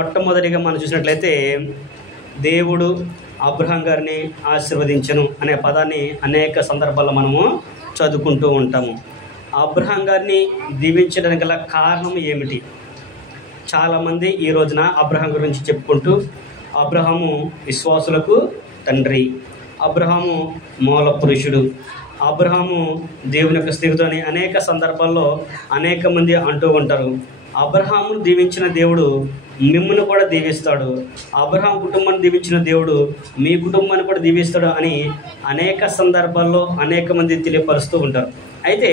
మొట్టమొదటిగా మనం చూసినట్లయితే దేవుడు అబ్రహాం గారిని ఆశీర్వదించను అనే పదాన్ని అనేక సందర్భాల్లో మనము చదువుకుంటూ ఉంటాము. అబ్రహాం గారిని దీవించడానికి గల కారణం ఏమిటి? చాలామంది ఈ రోజున అబ్రహాం గురించి చెప్పుకుంటూ అబ్రహాము విశ్వాసులకు తండ్రి, అబ్రహాము మూల పురుషుడు, అబ్రహాము దేవుని యొక్క స్నేహితుడు అని అనేక సందర్భాల్లో అనేక మంది అంటూ ఉంటారు. అబ్రహామును దీవించిన దేవుడు మిమ్మల్ని కూడా దీవిస్తాడు, అబ్రహాం కుటుంబాన్ని దీవించిన దేవుడు మీ కుటుంబాన్ని కూడా దీవిస్తాడు అని అనేక సందర్భాల్లో అనేక మంది తెలియపరుస్తూ ఉంటారు. అయితే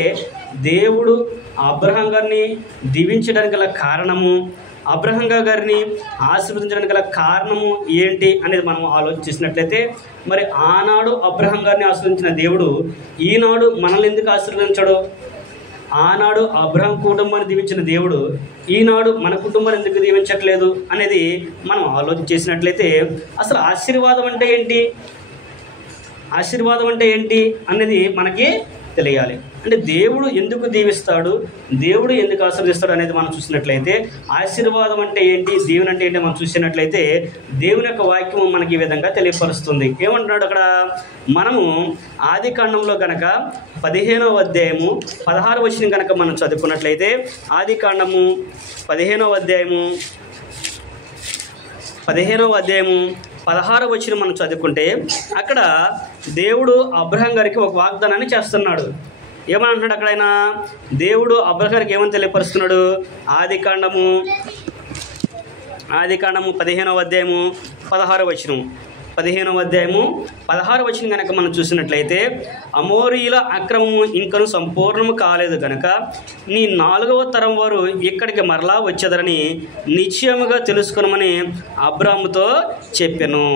దేవుడు అబ్రహాం గారిని దీవించడానికి గల కారణము, అబ్రహాం గారిని ఆశీర్వదించడానికి గల కారణము ఏంటి అనేది మనం ఆలోచించినట్లయితే, మరి ఆనాడు అబ్రహాం గారిని ఆశీర్వదించిన దేవుడు ఈనాడు మనల్ని ఎందుకు ఆశీర్వదించాడు? ఆనాడు అబ్రహాం కుటుంబాన్ని దీవించిన దేవుడు ఈనాడు మన కుటుంబాన్ని ఎందుకు దీవించట్లేదు అనేది మనం ఆలోచన చేసినట్లయితే, అసలు ఆశీర్వాదం అంటే ఏంటి, ఆశీర్వాదం అంటే ఏంటి అనేది మనకి తెలియాలి. అంటే దేవుడు ఎందుకు దీవిస్తాడు, దేవుడు ఎందుకు ఆశీర్వదిస్తాడు అనేది మనం చూసినట్లయితే, ఆశీర్వాదం అంటే ఏంటి, దేవుని అంటే ఏంటి మనం చూసినట్లయితే దేవుని యొక్క వాక్యం మనకి ఈ విధంగా తెలియపరుస్తుంది. ఏమంటున్నాడు అక్కడ? మనము ఆది కాండంలో కనుక 15వ అధ్యాయము 16వ వచనం కనుక మనం చదువుకున్నట్లయితే, ఆది కాండము 15వ అధ్యాయము 16వ వచనం మనం చదువుకుంటే అక్కడ దేవుడు అబ్రహాం గారికి ఒక వాగ్దానాన్ని చేస్తున్నాడు. ఏమని అంటున్నాడు అక్కడ? ఆయన దేవుడు అబ్రహాం గారికి ఏమని తెలియపరుస్తున్నాడు? ఆది కాండము 15వ అధ్యాయము 16వ వచనం 15వ అధ్యాయము 16వ వచనం కనుక మనం చూసినట్లయితే, అమోరీయుల అక్రమము ఇంకను సంపూర్ణము కాలేదు కనుక నీ 4వ తరం వారు ఇక్కడికి మరలా వచ్చేదరని నిశ్చయముగా తెలుసుకునమని అబ్రాముతో చెప్పాను.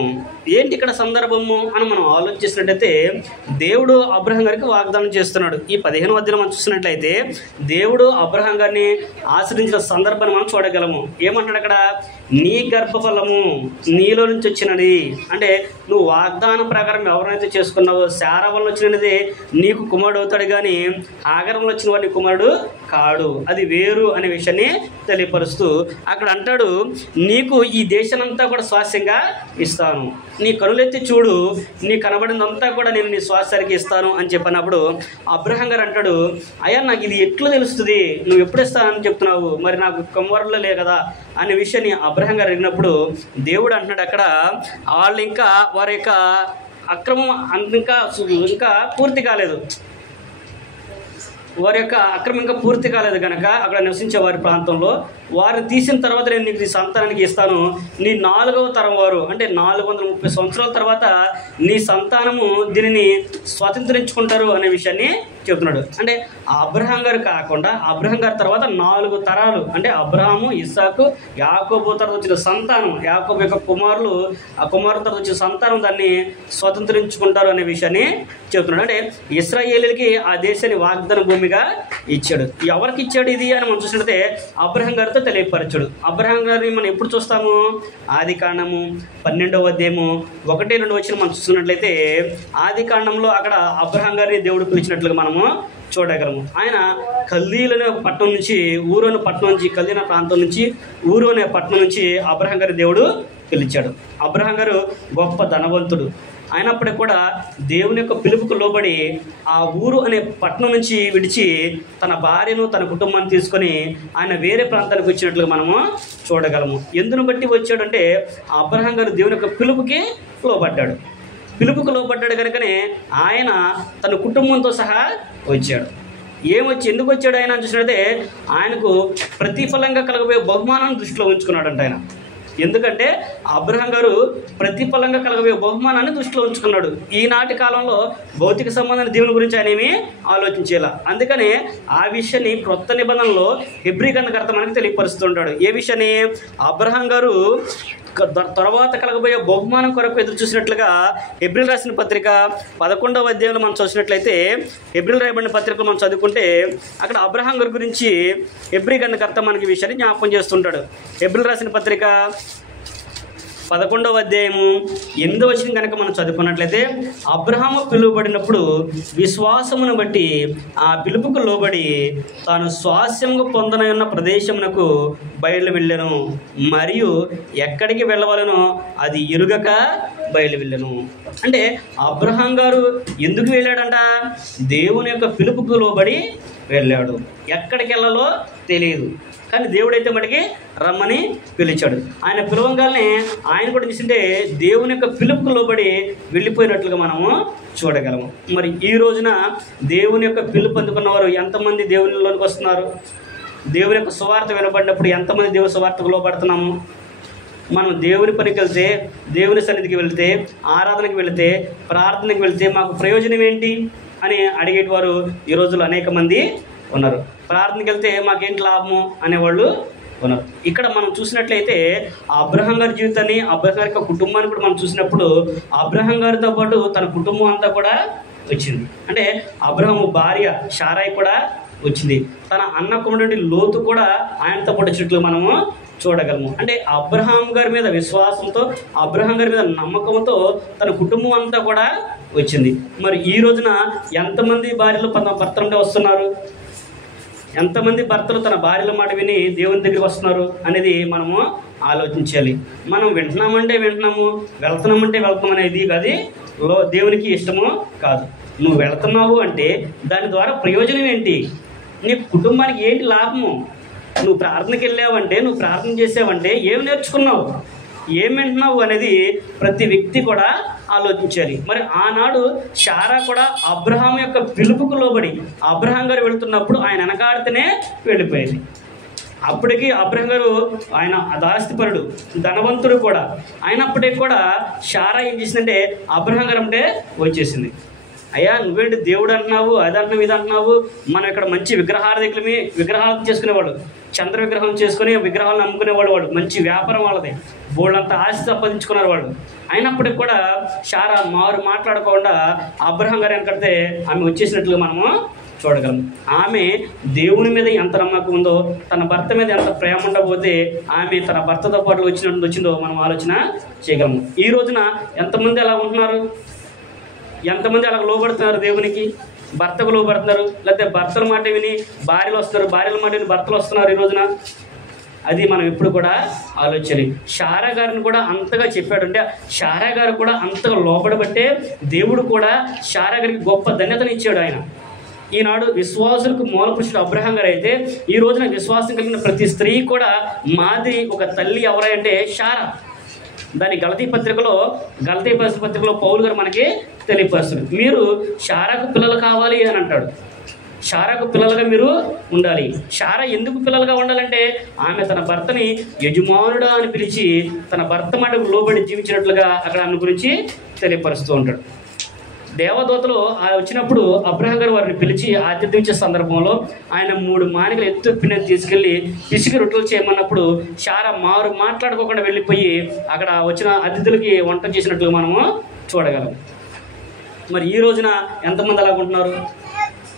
ఏంటి ఇక్కడ సందర్భము అని మనం ఆలోచించినట్లయితే, దేవుడు అబ్రహాం గారికి వాగ్దానం చేస్తున్నాడు. ఈ 15వ అధ్యాయం మనం చూసినట్లయితే దేవుడు అబ్రహాం గారిని ఆశ్రయించిన సందర్భాన్ని మనం చూడగలము. ఏమంటాడు అక్కడ? నీ గర్భఫలము నీలో నుంచి వచ్చినది. అంటే నువ్వు వాగ్దానం ప్రకారం ఎవరైతే చేసుకున్నావో శారా వల్ల వచ్చినది నీకు కుమారుడు అవుతాడు, కానీ హాగర్ వల్ల వచ్చిన వాడి కుమారుడు కాడు, అది వేరు అనే విషయాన్ని తెలియపరుస్తూ అక్కడ అంటాడు, నీకు ఈ దేశానంతా కూడా స్వాస్యంగా ఇస్తాను, నీ కనులెత్తి చూడు, నీ కనబడినంతా కూడా నేను నీ స్వాస్థ్యానికి ఇస్తాను అని చెప్పినప్పుడు అబ్రహాం గారు అంటాడు, అయ్యా నాకు ఇది ఎట్లా తెలుస్తుంది, నువ్వు ఎప్పుడు ఇస్తానని చెప్తున్నావు, మరి నాకు కుమారులు లే కదా అనే విషయాన్ని అబ్రహాం గారు అడిగినప్పుడు దేవుడు అంటున్నాడు అక్కడ, వాళ్ళు ఇంకా వారి యొక్క అక్రమం ఇంకా పూర్తి కాలేదు, వారి యొక్క అక్రమం ఇంకా పూర్తి కాలేదు కనుక అక్కడ నివసించే వారి ప్రాంతంలో వారిని తీసిన తర్వాత నేను నీకు నీ సంతానానికి ఇస్తాను, నీ 4వ తరం వారు అంటే 430 సంవత్సరాల తర్వాత నీ సంతానము దీనిని స్వాతంత్రించుకుంటారు అనే విషయాన్ని చెబుతున్నాడు. అంటే అబ్రహాం గారు కాకుండా అబ్రహాం గారి తర్వాత 4 తరాలు అంటే అబ్రహాము, ఇస్సాకు, యాకోబు తర్వాత వచ్చిన సంతానం, యాకోబు యొక్క కుమారులు, ఆ కుమారుల తర్వాత వచ్చిన సంతానం దాన్ని స్వతంత్రించుకుంటారు అనే విషయాన్ని చెబుతున్నాడు. అంటే ఇశ్రాయేలీలకి ఆ దేశాన్ని వాగ్దాన భూమిగా ఇచ్చాడు. ఎవరికి ఇచ్చాడు ఇది అని మనం చూసినట్లయితే అబ్రహాం గారితో తెలియపరచాడు. అబ్రహాం గారిని మనం ఎప్పుడు చూస్తాము? ఆది కాండము 12వ అధ్యాయము 1-2 వచనం మనం చూసినట్లయితే ఆది కాండంలో అక్కడ అబ్రహాం గారిని దేవుడు పిలిచినట్లుగా మనము చూడగలము. ఆయన కల్దీలు అనే పట్టణం నుంచి, ఊరు అనే పట్టణం నుంచి, కల్దీన ప్రాంతం నుంచి, ఊరు అనే పట్టణం నుంచి అబ్రహాం గారి దేవుడు పిలిచాడు. అబ్రహాం గారు గొప్ప ధనవంతుడు అయినప్పటికీ కూడా దేవుని యొక్క పిలుపుకు లోబడి ఆ ఊరు అనే పట్టణం నుంచి విడిచి తన భార్యను తన కుటుంబాన్ని తీసుకొని ఆయన వేరే ప్రాంతానికి వచ్చినట్లుగా మనము చూడగలము. ఎందును బట్టి వచ్చాడంటే అబ్రహాం గారు దేవుని యొక్క పిలుపుకి లోబడ్డాడు. పిలుపుకు లోబడ్డాడు కనుకనే ఆయన తన కుటుంబంతో సహా వచ్చాడు. ఎందుకు వచ్చాడు ఆయన అని చూసినట్లయితే ఆయనకు ప్రతిఫలంగా కలగబోయే బహుమానాన్ని దృష్టిలో ఉంచుకున్నాడంట ఆయన. ఎందుకంటే అబ్రహాం గారు ప్రతిఫలంగా కలగబోయే బహుమానాన్ని దృష్టిలో ఉంచుకున్నాడు. ఈనాటి కాలంలో భౌతిక సంబంధమైన దేవుని గురించి ఆయన ఏమీ ఆలోచించేలా. అందుకనే ఆ విషయాన్ని క్రొత్త నిబంధనలో హెబ్రీ గ్రంథకర్త మనకు తెలియపరుస్తుంటాడు. ఏ విషయాన్ని? అబ్రహాం గారు తర్వాత కలగబోయే బహుమానం కొరకు ఎదురు చూసినట్లుగా హెబ్రీలు రాసిన పత్రిక 11వ అధ్యాయంలో మనం చూసినట్లయితే, హెబ్రీలు రాయబడిన పత్రికలు మనం చదువుకుంటే అక్కడ అబ్రహాం గారి గురించి హెబ్రీ గ్రంథకర్త మనకి విషయాన్ని జ్ఞాపకం చేస్తుంటాడు. హెబ్రీలు రాసిన పత్రిక 11వ అధ్యాయము 8వ వచనం కనుక మనం చదువుకున్నట్లయితే, అబ్రహాము పిలువబడినప్పుడు విశ్వాసమును బట్టి ఆ పిలుపుకు లోబడి తాను స్వాస్యముగా పొందనయున్న ప్రదేశమునకు బయలు వెళ్ళెను, మరియు ఎక్కడికి వెళ్ళవలనో అది ఎరుగక బయలు వెళ్ళెను. అంటే అబ్రహాం గారు ఎందుకు వెళ్ళాడంట? దేవుని యొక్క పిలుపుకు లోబడి వెళ్ళాడు. ఎక్కడికి వెళ్ళాలో తెలియదు, కానీ దేవుడైతే మటుకి రమ్మని పిలిచాడు. ఆయన పిలవంగానే ఆయన కూడా చూసింటే దేవుని యొక్క పిలుపుకు లోబడి వెళ్ళిపోయినట్లుగా మనము చూడగలము. మరి ఈ రోజున దేవుని యొక్క పిలుపు అందుకున్నవారు ఎంతమంది దేవునిలోనికి వస్తున్నారు? దేవుని యొక్క సువార్త వినబడినప్పుడు ఎంతమంది దేవుని సువార్తకు లోబడుతున్నాము? మనం దేవుని పనికి వెళ్తే, దేవుని సన్నిధికి వెళ్తే, ఆరాధనకి వెళితే, ప్రార్థనకి వెళ్తే మాకు ప్రయోజనం ఏంటి అని అడిగేటి వారు ఈ రోజుల్లో అనేక మంది ఉన్నారు. ప్రార్థనకి వెళ్తే మాకేంటి లాభము అనేవాళ్ళు ఉన్నారు. ఇక్కడ మనం చూసినట్లయితే అబ్రహాం గారి జీవితాన్ని, అబ్రహాం గారి యొక్క కుటుంబాన్ని కూడా మనం చూసినప్పుడు అబ్రహాం గారితో పాటు తన కుటుంబం అంతా కూడా వచ్చింది. అంటే అబ్రహాము భార్య షారాయి కూడా వచ్చింది. తన అన్న కుమారుడు లోతు కూడా ఆయనతో పాటు వచ్చినట్లు మనము చూడగలము. అంటే అబ్రహాం గారి మీద విశ్వాసంతో, అబ్రహాం గారి మీద నమ్మకంతో తన కుటుంబం అంతా కూడా వచ్చింది. మరి ఈ రోజున ఎంతమంది భార్యలు తన భర్తలుంటే వస్తున్నారు? ఎంతమంది భర్తలు తన భార్యల మాట విని దేవుని దగ్గరికి వస్తున్నారు అనేది మనము ఆలోచించాలి. మనం వింటున్నామంటే వింటున్నాము, వెళ్తున్నామంటే వెళ్తున్నాం అనేది అది దేవునికి ఇష్టము కాదు. నువ్వు వెళ్తున్నావు అంటే దాని ద్వారా ప్రయోజనం ఏంటి? నీ కుటుంబానికి ఏంటి లాభము? నువ్వు ప్రార్థనకి వెళ్ళావంటే, నువ్వు ప్రార్థన చేసావంటే ఏం నేర్చుకున్నావు, ఏం వింటున్నావు అనేది ప్రతి వ్యక్తి కూడా ఆలోచించాలి. మరి ఆనాడు శారా కూడా అబ్రహాం యొక్క పిలుపుకు లోబడి అబ్రహాం గారు వెళుతున్నప్పుడు ఆయన వెనకాడితేనే వెళ్ళిపోయింది. అప్పటికి అబ్రహాం గారు ఆయన దాస్తిపరుడు, ధనవంతుడు కూడా అయినప్పటికీ కూడా శారా ఏం చేసిందంటే అబ్రహాం గారు అంటే వచ్చేసింది. అయ్యా నువ్వేంటి దేవుడు అంటున్నావు, అది అంటున్నావు, ఇది అంటున్నావు. మనం ఇక్కడ మంచి విగ్రహాలు చేసుకునేవాడు, చంద్ర విగ్రహం చేసుకుని విగ్రహాలను అమ్ముకునేవాడు. వాడు మంచి వ్యాపారం వాళ్ళది, బోళ్ళంతా ఆస్తి సంపాదించుకున్నారు వాళ్ళు. అయినప్పటికి కూడా శారా మాట్లాడకుండా అబ్రహాం గారు వెనకడితే ఆమె వచ్చేసినట్లుగా మనము చూడగలం. ఆమె దేవుని మీద ఎంత నమ్మకం ఉందో, తన భర్త మీద ఎంత ప్రేమ ఉండబోతే ఆమె తన భర్తతో పాటు వచ్చిందో మనం ఆలోచన చేయగలము. ఈ రోజున ఎంతమంది అలా ఉంటున్నారు? ఎంతమంది అలా లోబడుతున్నారు దేవునికి? భర్తకు లోబడుతున్నారు, లేకపోతే భర్తల మాట విని భార్యలు వస్తారు, భార్యల మాట విని భర్తలు వస్తున్నారు ఈ రోజున. అది మనం ఎప్పుడు కూడా ఆలోచించాలి. శారా గారిని కూడా అంతగా చెప్పాడు అంటే శారా గారు కూడా అంతగా లోబడబట్టే దేవుడు కూడా శారా గారికి గొప్ప ధన్యతను ఇచ్చాడు. ఆయన ఈనాడు విశ్వాసులకు మూలపురుషుడు అబ్రహాం గారు అయితే ఈ రోజున విశ్వాసం కలిగిన ప్రతి స్త్రీ కూడా మాదిరి ఒక తల్లి ఎవరంటే శారా. దాని గలతీ పత్రికలో పౌలు గారు మనకి తెలియపరుస్తారు. మీరు శారాకు పిల్లలు కావాలి అని అంటాడు. శారాకు పిల్లలుగా మీరు ఉండాలి. శారా ఎందుకు పిల్లలుగా ఉండాలంటే ఆమె తన భర్తని యజమానుడా అని పిలిచి తన భర్త మాటకు లోబడి జీవించినట్లుగా అక్కడ ఆమె గురించి తెలియపరుస్తూ ఉంటాడు. దేవదూతలు వచ్చినప్పుడు అబ్రహాం గారు వారిని పిలిచి ఆతిథ్యం ఇచ్చే సందర్భంలో ఆయన 3 మానికలు ఎత్తుప్పిన తీసుకెళ్ళి పిసికి రొట్టెలు చేయమన్నప్పుడు శారా మాట్లాడుకోకుండా వెళ్ళిపోయి అక్కడ వచ్చిన అతిథులకి వంట చేసినట్లుగా మనము చూడగలం. మరి ఈ రోజున ఎంతమంది అలాగుంటున్నారు?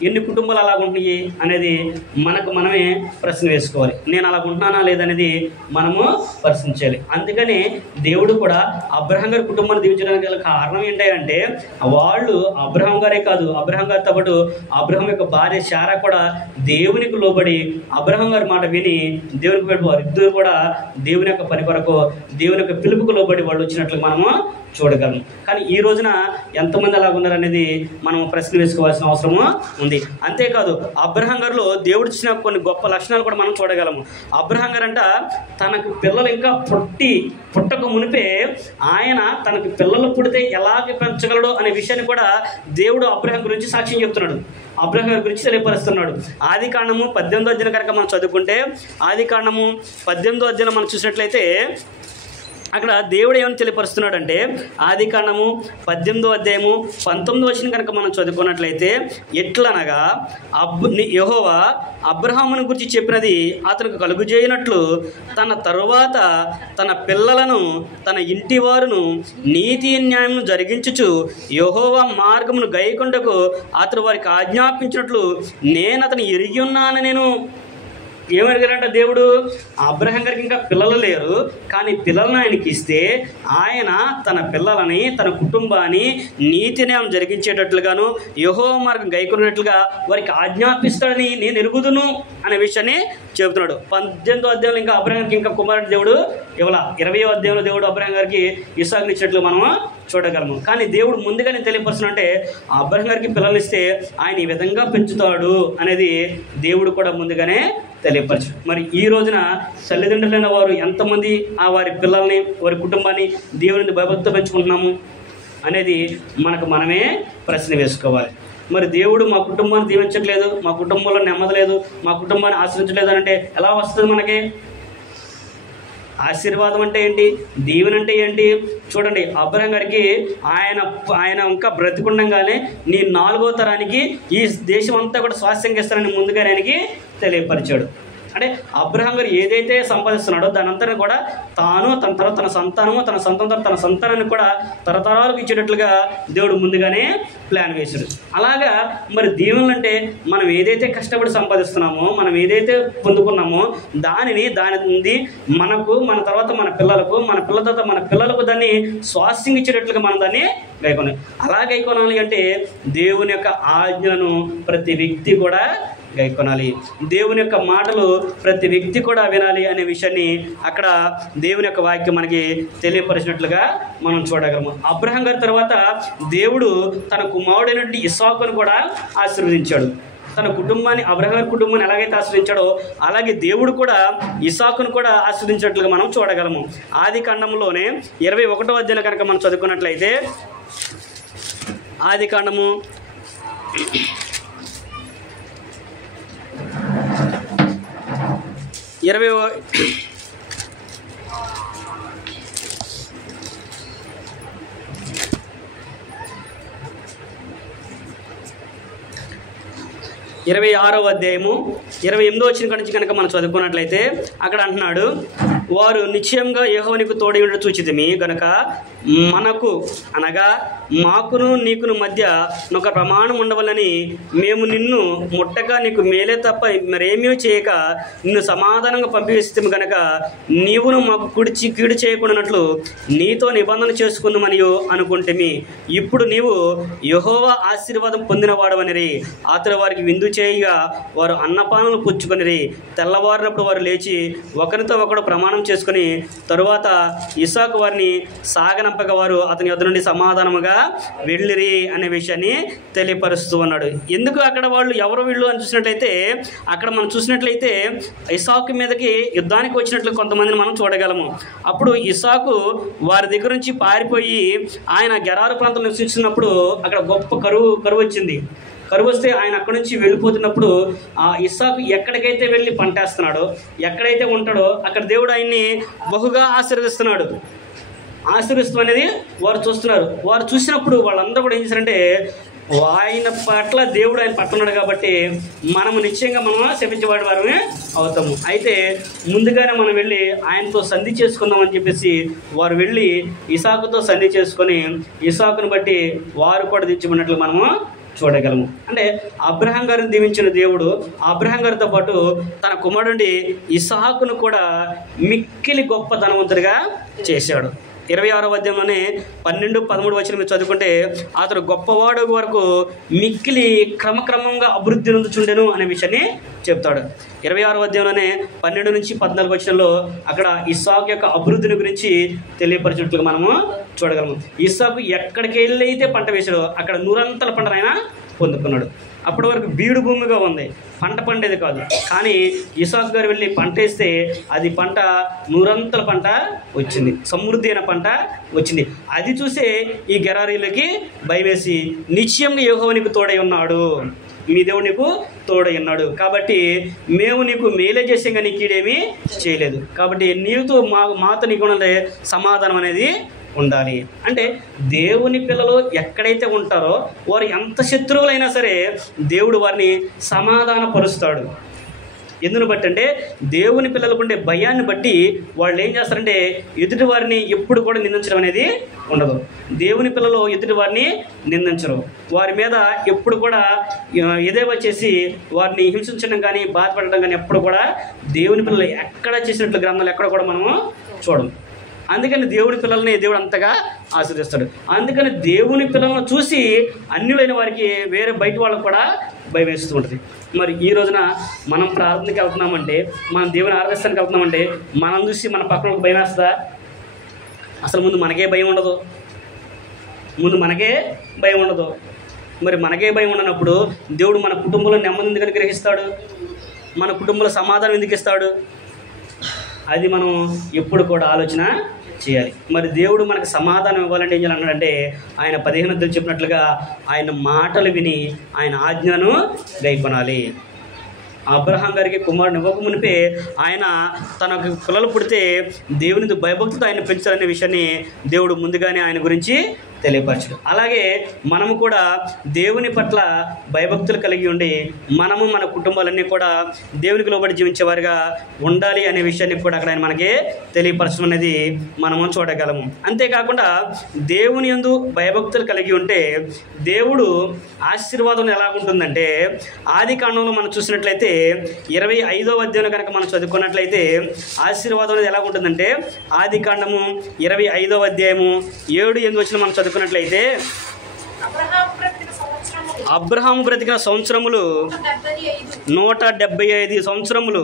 ఎన్ని కుటుంబాలు అలాగుంటున్నాయి అనేది మనకు మనమే ప్రశ్న వేసుకోవాలి. నేను అలాగుంటున్నానా లేదనేది మనము ప్రశ్నించాలి. అందుకని దేవుడు కూడా అబ్రహాం గారి కుటుంబాన్ని దీవించడానికి గల కారణం ఏంటంటే వాళ్ళు అబ్రహాం గారే కాదు, అబ్రహాం గారితో పాటు అబ్రహాం యొక్క భార్య శారా కూడా దేవునికి లోబడి అబ్రహాం గారి మాట విని దేవునికి పెట్టి వారు ఇద్దరు కూడా దేవుని యొక్క పని కొరకు, దేవుని యొక్క పిలుపుకు లోబడి వాళ్ళు వచ్చినట్లు మనము చూడగలం. కానీ ఈ రోజున ఎంతమంది అలాగున్నారనేది మనం ప్రశ్న వేసుకోవాల్సిన అవసరము ఉంది. అంతేకాదు అబ్రహాం గారిలో దేవుడు ఇచ్చిన కొన్ని గొప్ప లక్షణాలు కూడా మనం చూడగలము. అబ్రహాం గారు అంట తనకు పిల్లలు ఇంకా పుట్టక మునిపే ఆయన తనకు పిల్లలు పుడితే ఎలాగ పెంచగలడు అనే విషయాన్ని కూడా దేవుడు అబ్రహాం గురించి సాక్ష్యం చెప్తున్నాడు, అబ్రహాం గారి గురించి తెలియపరుస్తున్నాడు. ఆదికాండము 18వ అధ్యాయం కనుక మనం చదువుకుంటే ఆదికాండము 18వ అధ్యాయం మనం చూసినట్లయితే అక్కడ దేవుడు ఏమని తెలియపరుస్తున్నాడంటే ఆదికాండము 18వ అధ్యాయము 19వ వచనం కనుక మనం చదువుకున్నట్లయితే ఎట్లనగా యెహోవా అబ్రహామును గురించి చెప్పినది అతనికి కలుగుజేయనట్లు తన తరువాత తన పిల్లలను తన ఇంటి వారును నీతి న్యాయమును జరిగించుచు యెహోవా మార్గమును గైకొండకు అతడు వారికి ఆజ్ఞాపించినట్లు నేను అతను ఎరిగి ఉన్నాను. ఏమడిగారంట దేవుడు? అబ్రహాం గారికి ఇంకా పిల్లలు లేరు, కానీ పిల్లలను ఆయనకి ఇస్తే ఆయన తన పిల్లలని, తన కుటుంబాన్ని నీతి న్యాయం జరిగించేటట్లుగాను, యెహోవా మార్గం గైకొనేటట్లుగా వారికి ఆజ్ఞాపిస్తాడని నేను ఎరుగుదును అనే విషయాన్ని చెబుతున్నాడు. 18వ అధ్యాయంలో ఇంకా అబ్రహాంకి ఇంకా కుమారుడు దేవుడు ఇవ్వాల. 20వ అధ్యాయంలో దేవుడు అబ్రహాం గారికి ఇస్సాకుని ఇచ్చినట్లు మనము చూడగలము. కానీ దేవుడు ముందుగానే తెలియపరుస్తున్నంటే అబ్రహాం గారికి పిల్లలు ఇస్తే ఆయన ఈ విధంగా పెంచుతాడు అనేది దేవుడు కూడా ముందుగానే తెలియపరచు. మరి ఈ రోజున తల్లిదండ్రులైన వారు ఎంతమంది ఆ వారి పిల్లల్ని, వారి కుటుంబాన్ని దేవుని భయభక్తితో పెంచుకుంటున్నాము అనేది మనకు మనమే ప్రశ్న వేసుకోవాలి. మరి దేవుడు మా కుటుంబాన్ని దీవించట్లేదు, మా కుటుంబంలో నెమ్మది లేదు, మా కుటుంబాన్ని ఆశ్రయించలేదు అంటే ఎలా వస్తుంది మనకి? ఆశీర్వాదం అంటే ఏంటి? దీవెన అంటే ఏంటి? చూడండి, అబ్రహాం గారికి ఆయన ఇంకా బ్రతికుండగానే నీ 4వ తరానికి ఈ దేశం అంతా కూడా స్వాస్థ్యంగా ఇస్తానని ముందుగా ఆయనకి తెలియపరిచాడు. అంటే అబ్రహాం గారు ఏదైతే సంపాదిస్తున్నాడో దాని అంతా కూడా తాను, తన తర్వాత తన సంతానము, తన సంతానం తన సంతానాన్ని కూడా తరతరాలకు ఇచ్చేటట్లుగా దేవుడు ముందుగానే ప్లాన్ వేశాడు. అలాగా మరి దీవెనలు అంటే మనం ఏదైతే కష్టపడి సంపాదిస్తున్నామో, మనం ఏదైతే పొందుకున్నామో దాని నుండి మనకు, మన తర్వాత మన పిల్లలకు, మన పిల్లల తర్వాత మన పిల్లలకు దాన్ని స్వాస్థ్యం ఇచ్చేటట్లుగా మనం దాన్ని గైకొనాలి. అలా గైకొనాలి అంటే దేవుని యొక్క ఆజ్ఞలను ప్రతి వ్యక్తి కూడా గైకొనాలి. దేవుని యొక్క మాటలు ప్రతి వ్యక్తి కూడా వినాలి అనే విషయాన్ని అక్కడ దేవుని యొక్క వాక్యం మనకి తెలియపరిచినట్లుగా మనం చూడగలము. అబ్రహాం గారి తర్వాత దేవుడు తన కుమారుడైనటువంటి ఇస్సాకును కూడా ఆశీర్వదించాడు. తన కుటుంబాన్ని, అబ్రహాం గారి కుటుంబాన్ని ఎలాగైతే ఆశ్రయించాడో అలాగే దేవుడు కూడా ఇస్సాకును కూడా ఆశీర్వదించినట్లుగా మనం చూడగలము. ఆది కాండంలోనే 21వ అధ్యాయం కనుక మనం చదువుకున్నట్లయితే, ఆది కాండము 26వ అధ్యాయము 28వ వచనం నుంచి కనుక మనం చదువుకున్నట్లయితే అక్కడ అంటున్నాడు, వారు నిశ్చయంగా యెహోవాకు తోడై ఉండి చూచితిమి గనుక మనకు అనగా మాకును నీకును మధ్య ఒక ప్రమాణం ఉండవలని మేము నిన్ను ముట్టగా నీకు మేలే తప్ప మరేమీ చేయక నిన్ను సమాధానంగా పంపిస్తాము గనక నీవును మాకు కీడు చేయకుండానట్లు నీతో నిబంధన చేసుకుందామని అనుకుంటేమి. ఇప్పుడు నీవు యెహోవా ఆశీర్వాదం పొందినవాడవనిరి. అతడు వారికి విందు చేయగా వారు అన్నపానములు పుచ్చుకొనిరి. తెల్లవారినప్పుడు వారు లేచి ఒకరితో ఒకడు ప్రమాణం చేసుకుని తరువాత ఇస్సాకు వారిని సాగనంపగా వారు అతని యొద్ద నుండి సమాధానముగా వెళ్ళిరి అనే విషయాన్ని తెలియపరుస్తూ ఉన్నాడు. ఎందుకు అక్కడ వాళ్ళు ఎవరు వీళ్ళు అని చూసినట్లయితే, అక్కడ మనం చూసినట్లయితే ఇస్సాకు మీదకి యుద్ధానికి వచ్చినట్లు కొంతమందిని మనం చూడగలము. అప్పుడు ఇస్సాకు వారి దగ్గర నుంచి పారిపోయి ఆయన గెరారు ప్రాంతంలో నివసిస్తున్నప్పుడు అక్కడ గొప్ప కరువు వచ్చింది. కరువు వస్తే ఆయన అక్కడి నుంచి వెళ్ళిపోతున్నప్పుడు ఆ ఇస్సాకు ఎక్కడికైతే వెళ్ళి పంటేస్తున్నాడో, ఎక్కడైతే ఉంటాడో అక్కడ దేవుడు ఆయన్ని బహుగా ఆశీర్వదిస్తున్నాడు. ఆశీర్వదిస్తాం అనేది వారు చూస్తున్నారు. వారు చూసినప్పుడు వాళ్ళందరూ కూడా ఏం చేశారంటే, ఆయన పట్ల దేవుడు ఆయన పట్టున్నాడు కాబట్టి మనము నిశ్చయంగా మనం శపించేవాడి వారమే అవుతాము. అయితే ముందుగానే మనం వెళ్ళి ఆయనతో సంధి చేసుకుందామని చెప్పేసి వారు వెళ్ళి ఇస్సాకుతో సంధి చేసుకొని ఇస్సాకును బట్టి వారు కూడా తెచ్చుకున్నట్లు మనము చూడగలము. అంటే అబ్రహాం గారిని దీవించిన దేవుడు అబ్రహాం గారితో పాటు తన కుమారుడి ఇస్సాకును కూడా మిక్కిలి గొప్ప ధనవంతుడిగా చేశాడు. 26వ అధ్యాయంలోనే 12-13 వచనం మీరు చదువుకుంటే, అతడు గొప్పవాడు వరకు మిక్కిలి క్రమక్రమంగా అభివృద్ధి నొందుచుండెను అనే విషయాన్ని చెప్తాడు. 26వ అధ్యాయంలోనే 12-14 వచనంలో అక్కడ ఇస్సాకు యొక్క అభివృద్ధిని గురించి తెలియపరిచినట్లుగా మనము చూడగలము. ఇస్సాకు ఎక్కడికి వెళ్ళి అయితే పంట వేశాడో అక్కడ 100 పంటను ఆయన పొందుకున్నాడు. అప్పటి వరకు బీడు భూమిగా ఉంది, పంట పండేది కాదు. కానీ ఇస్సాకు గారు వెళ్ళి పంట వేస్తే అది పంట 100 పంట వచ్చింది, సమృద్ధి అయిన పంట వచ్చింది. అది చూసే ఈ గెరారీలకి భయమేసి నిశ్చయంగా యెహోవా నీకు తోడై ఉన్నాడు, మీ దేవుడు నీకు తోడై ఉన్నాడు కాబట్టి మేము నీకు మేలే చేసాం కానీ కీడేమీ చేయలేదు. కాబట్టి నీతో మాతో నీకు ఉండే సమాధానం అనేది ఉండాలి. అంటే దేవుని పిల్లలు ఎక్కడైతే ఉంటారో వారు ఎంత శత్రువులైనా సరే దేవుడు వారిని సమాధానపరుస్తాడు. ఎందుని బట్టి అంటే దేవుని పిల్లలకు ఉండే భయాన్ని బట్టి వాళ్ళు ఏం చేస్తారంటే ఎదుటి వారిని ఎప్పుడు కూడా నిందించడం అనేది ఉండదు. దేవుని పిల్లలు ఎదుటి వారిని నిందించరు. వారి మీద ఎప్పుడు కూడా ఎదేవో చేసి వారిని హింసించడం కానీ బాధపడడం కానీ ఎప్పుడు కూడా దేవుని పిల్లలు ఎక్కడ చేసినట్లు గ్రంథాలు ఎక్కడ కూడా మనము చూడము. అందుకని దేవుని పిల్లల్ని దేవుడు అంతగా ఆశీర్వదిస్తాడు. అందుకని దేవుని పిల్లలను చూసి అన్యులైన వారికి వేరే బయట వాళ్ళకు కూడా భయం వేస్తూ ఉంటుంది. మరి ఈ రోజున మనం ప్రార్థనకి వెళ్తున్నామంటే, మనం దేవుని ఆరాధిస్తానికి వెళ్తున్నామంటే మనం చూసి మన పక్కన భయం వేస్తుందా? అసలు ముందు మనకే భయం ఉండదు. మరి మనకే భయం ఉండనప్పుడు దేవుడు మన కుటుంబంలో నెమ్మది ఎందుకు అనుగ్రహిస్తాడు? మన కుటుంబంలో సమాధానం ఎందుకు ఇస్తాడు? అది మనం ఎప్పుడు కూడా ఆలోచన చేయాలి. మరి దేవుడు మనకు సమాధానం ఇవ్వాలంటే ఏం చేయాలన్నాడంటే ఆయన 15 అధ్యాయంలో చెప్పినట్లుగా ఆయన మాటలు విని ఆయన ఆజ్ఞను గైకొనాలి. అబ్రహాం గారికి కుమారుని ఇవ్వక మునిపే ఆయన తనకు పిల్లలు పుడితే దేవుని భయభక్తితో ఆయన పెంచాలనే విషయాన్ని దేవుడు ముందుగానే ఆయన గురించి తెలియపరచడు. అలాగే మనము కూడా దేవుని పట్ల భయభక్తులు కలిగి ఉండి మనము మన కుటుంబాలన్నీ కూడా దేవునికి లోబడి జీవించేవారిగా ఉండాలి అనే విషయాన్ని కూడా అక్కడ ఆయన మనకి తెలియపరచడం అనేది మనము చూడగలము. అంతేకాకుండా దేవుని యందు భయభక్తులు కలిగి ఉంటే దేవుడు ఆశీర్వాదం ఎలాగుంటుందంటే ఆది కాండంలో మనం చూసినట్లయితే 25వ అధ్యాయంలో కనుక మనం చదువుకున్నట్లయితే ఆశీర్వాదం అనేది ఎలాగుంటుందంటే ఆది కాండము 25వ అధ్యాయము 7-8 వచనం మనం చదువుకున్నట్లయితే అబ్రహాము బ్రతికిన సంవత్సరములు 175 సంవత్సరములు.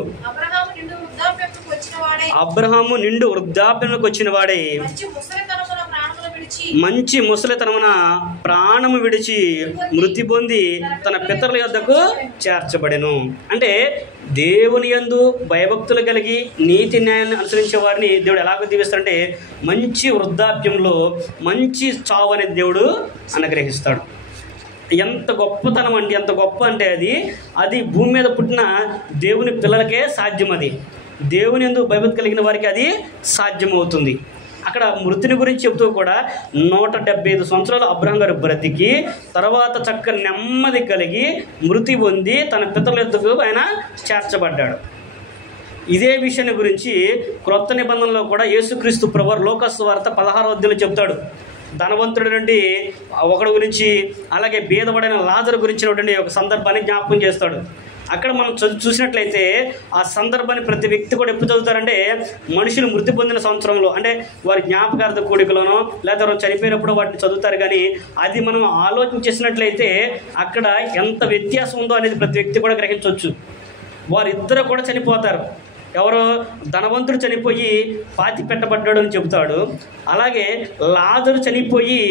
అబ్రహాము నిండు వృద్ధాప్యంలోకి వచ్చిన వాడే మంచి ముసలితనమున ప్రాణము విడిచి మృతి పొంది తన పితరుల యొద్దకు చేర్చబడెను. అంటే దేవుని యందు భయభక్తులు కలిగి నీతి న్యాయాన్ని అనుసరించే వారిని దేవుడు ఎలాగో దీవిస్తాడంటే మంచి వృద్ధాప్యంలో మంచి చావు అనేది దేవుడు అనుగ్రహిస్తాడు. ఎంత గొప్పతనం అంటే ఎంత గొప్ప అంటే అది భూమి మీద పుట్టిన దేవుని పిల్లలకే సాధ్యం. అది దేవుని యందు భయభక్తి కలిగిన వారికి అది సాధ్యమవుతుంది. అక్కడ మృతిని గురించి చెబుతూ కూడా 175 సంవత్సరాలు అబ్రహాం గారు బ్రతికి తర్వాత చక్కని నెమ్మది కలిగి మృతి పొంది తన పితరుల యొద్దకు ఆయన చేర్చబడ్డాడు. ఇదే విషయాన్ని గురించి క్రొత్త నిబంధనలో కూడా యేసుక్రీస్తు ప్రభువు లోకాసు వార్త 16వ అధ్యాయంలో చెప్తాడు. ధనవంతుడి నుండి ఒకడు గురించి అలాగే బీదవాడైన లాజరు గురించినటువంటి ఒక సందర్భాన్ని జ్ఞాపకం చేస్తాడు. అక్కడ మనం చూసినట్లయితే ఆ సందర్భాన్ని ప్రతి వ్యక్తి కూడా ఎప్పుడు చదువుతారంటే మనుషులు మృతి పొందిన సంవత్సరంలో, అంటే వారి జ్ఞాపకార్థ కూడికలోనో లేదా వారు చనిపోయినప్పుడు వాటిని చదువుతారు. కానీ అది మనం ఆలోచన చేసినట్లయితే అక్కడ ఎంత వ్యత్యాసం ఉందో అనేది ప్రతి వ్యక్తి కూడా గ్రహించవచ్చు. వారిద్దరూ కూడా చనిపోతారు. ఎవరో ధనవంతుడు చనిపోయి పాతి పెట్టబడ్డాడు అని చెబుతాడు. అలాగే లాజరు చనిపోయి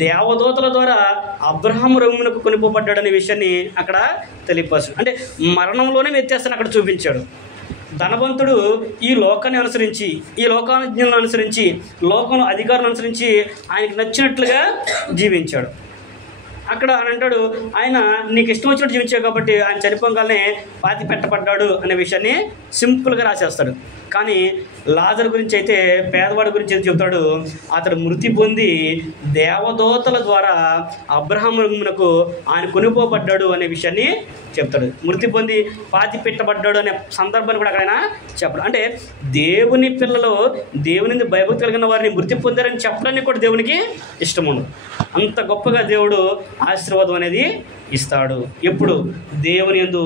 దేవదూతల ద్వారా అబ్రహాము రొమ్మునకు కొనిపోబడ్డాడు అనే విషయాన్ని అక్కడ తెలియపరచు. అంటే మరణంలోనే వ్యత్యాసాన్ని అక్కడ చూపించాడు. ధనవంతుడు ఈ లోకాన్ని అనుసరించి, ఈ లోకాజ్ఞలను అనుసరించి, లోకంలో అధికారులను అనుసరించి ఆయనకు నచ్చినట్లుగా జీవించాడు. అక్కడ అని అంటాడు, ఆయన నీకు ఇష్టం వచ్చినట్టు జీవించావు కాబట్టి ఆయన చనిపోగానే పాతి పెట్టబడ్డాడు అనే విషయాన్ని సింపుల్గా రాసేస్తాడు. కానీ లాజరు గురించి అయితే, పేదవాడి గురించి అయితే చెబుతాడు, అతడు మృతి పొంది దేవదూతల ద్వారా అబ్రహామునకు ఆయన కొనిపోబడ్డాడు అనే విషయాన్ని చెప్తాడు. మృతి పొంది పాతి పెట్టబడ్డాడు అనే సందర్భాన్ని కూడా అక్కడ చెప్పడం. అంటే దేవుని పిల్లలు దేవుని భయభక్తి కలిగిన వారిని మృతి పొందారని చెప్పడానికి కూడా దేవునికి ఇష్టం ఉండదు. అంత గొప్పగా దేవుడు ఆశీర్వాదం అనేది ఇస్తాడు. ఎప్పుడు దేవుని యందు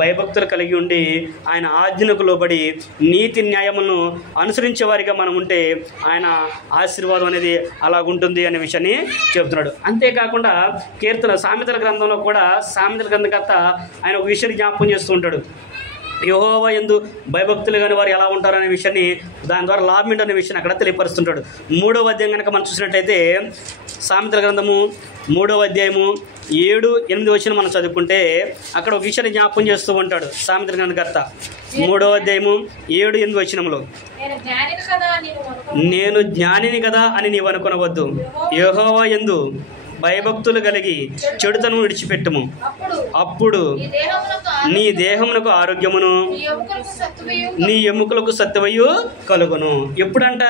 భయభక్తులు కలిగి ఉండి ఆయన ఆజ్ఞకు లోబడి నీతి న్యాయములను అనుసరించే వారిగా మనం ఉంటే ఆయన ఆశీర్వాదం అనేది అలాగుంటుంది అనే విషయాన్ని చెబుతున్నాడు. అంతేకాకుండా సామెతల గ్రంథంలో కూడా సామెతల గ్రంథకర్త ఆయన ఒక విషయాన్ని జ్ఞాపకం చేస్తూ ఉంటాడు. యెహోవా యందు భయభక్తులు కాని వారు ఎలా ఉంటారు అనే విషయాన్ని, దాని ద్వారా లాభం ఏంటనే విషయాన్ని అక్కడ తెలియపరుస్తుంటాడు. 3వ అధ్యాయం కనుక మనం చూసినట్లయితే సామెతల గ్రంథము 3వ అధ్యాయము 7-8 వచనం మనం చదువుకుంటే అక్కడ ఒక విషయాన్ని జ్ఞాపకం చేస్తూ ఉంటాడు సామెతల గ్రంథకర్త. 3వ అధ్యాయము 7-8 వచనంలో, నేను జ్ఞానిని కదా అని నీవు అనుకొనవద్దు, యెహోవా యందు భయభక్తులు కలిగి చెడుతనం విడిచిపెట్టుము, అప్పుడు నీ దేహమునకు ఆరోగ్యమును నీ ఎముకలకు సత్తువయు కలుగును. ఎప్పుడంట?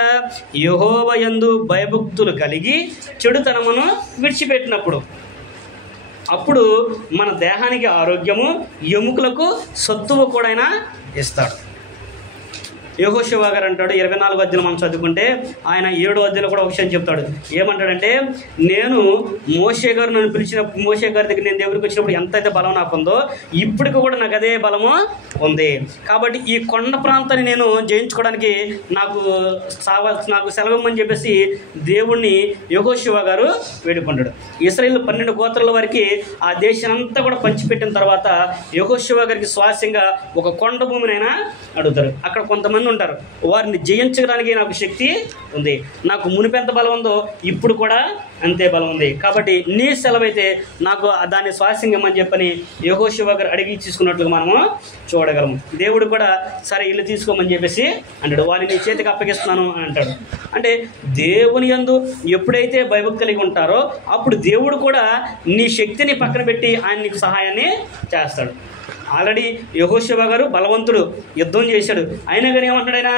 యెహోవా యందు భయభక్తులు కలిగి చెడుతనమును విడిచిపెట్టినప్పుడు. అప్పుడు మన దేహానికి ఆరోగ్యము, ఎముకలకు సత్తువ కూడా ఆయన ఇస్తాడు. యెహోషువ గారు అంటాడు, 24వ అధ్యాయం మనం చదువుకుంటే ఆయన 7వ అధ్యాయంలో కూడా ఒక విషయం చెప్తాడు. ఏమంటాడంటే, నేను మోషే గారు నన్ను పిలిచినప్పుడు, మోషే గారి దగ్గర నేను దేవుడికి వచ్చినప్పుడు ఎంతైతే బలం నాకు ఉందో ఇప్పటికి కూడా నాకు అదే బలము ఉంది. కాబట్టి ఈ కొండ ప్రాంతాన్ని నేను జయించుకోవడానికి నాకు సెలవిమ్మని చెప్పేసి దేవుణ్ణి యెహోషువ గారు వేడుకుంటాడు. ఇశ్రాయేలు 12 గోత్రాల వారికి ఆ దేశాన్ని అంతా కూడా పంచిపెట్టిన తర్వాత యెహోషువ గారికి స్వాస్యంగా ఒక కొండ భూమినైనా అడుగుతారు. అక్కడ కొంతమంది ఉంటారు, వారిని జయించడానికి నాకు శక్తి ఉంది, నాకు మునిపెంత బలం ఉందో ఇప్పుడు కూడా అంతే బలం ఉంది, కాబట్టి నీ సెలవైతే నాకు దాన్ని స్వాస్యంగమని చెప్పని యెహోషువ గారు అడిగి తీసుకున్నట్లుగా మనము చూడగలము. దేవుడు కూడా సరే ఇల్లు తీసుకోమని చెప్పేసి అంటాడు, వారిని నీ చేతికి అప్పగిస్తున్నాను అని అంటాడు. అంటే దేవుని యందు ఎప్పుడైతే భయభక్తి కలిగి ఉంటారో అప్పుడు దేవుడు కూడా నీ శక్తిని పక్కన పెట్టి ఆయన నీకు సహాయాన్ని చేస్తాడు. ఆల్రెడీ యెహోషువ గారు బలవంతుడు, యుద్ధం చేశాడు, అయినా కానీ ఏమంటాడు ఆయన,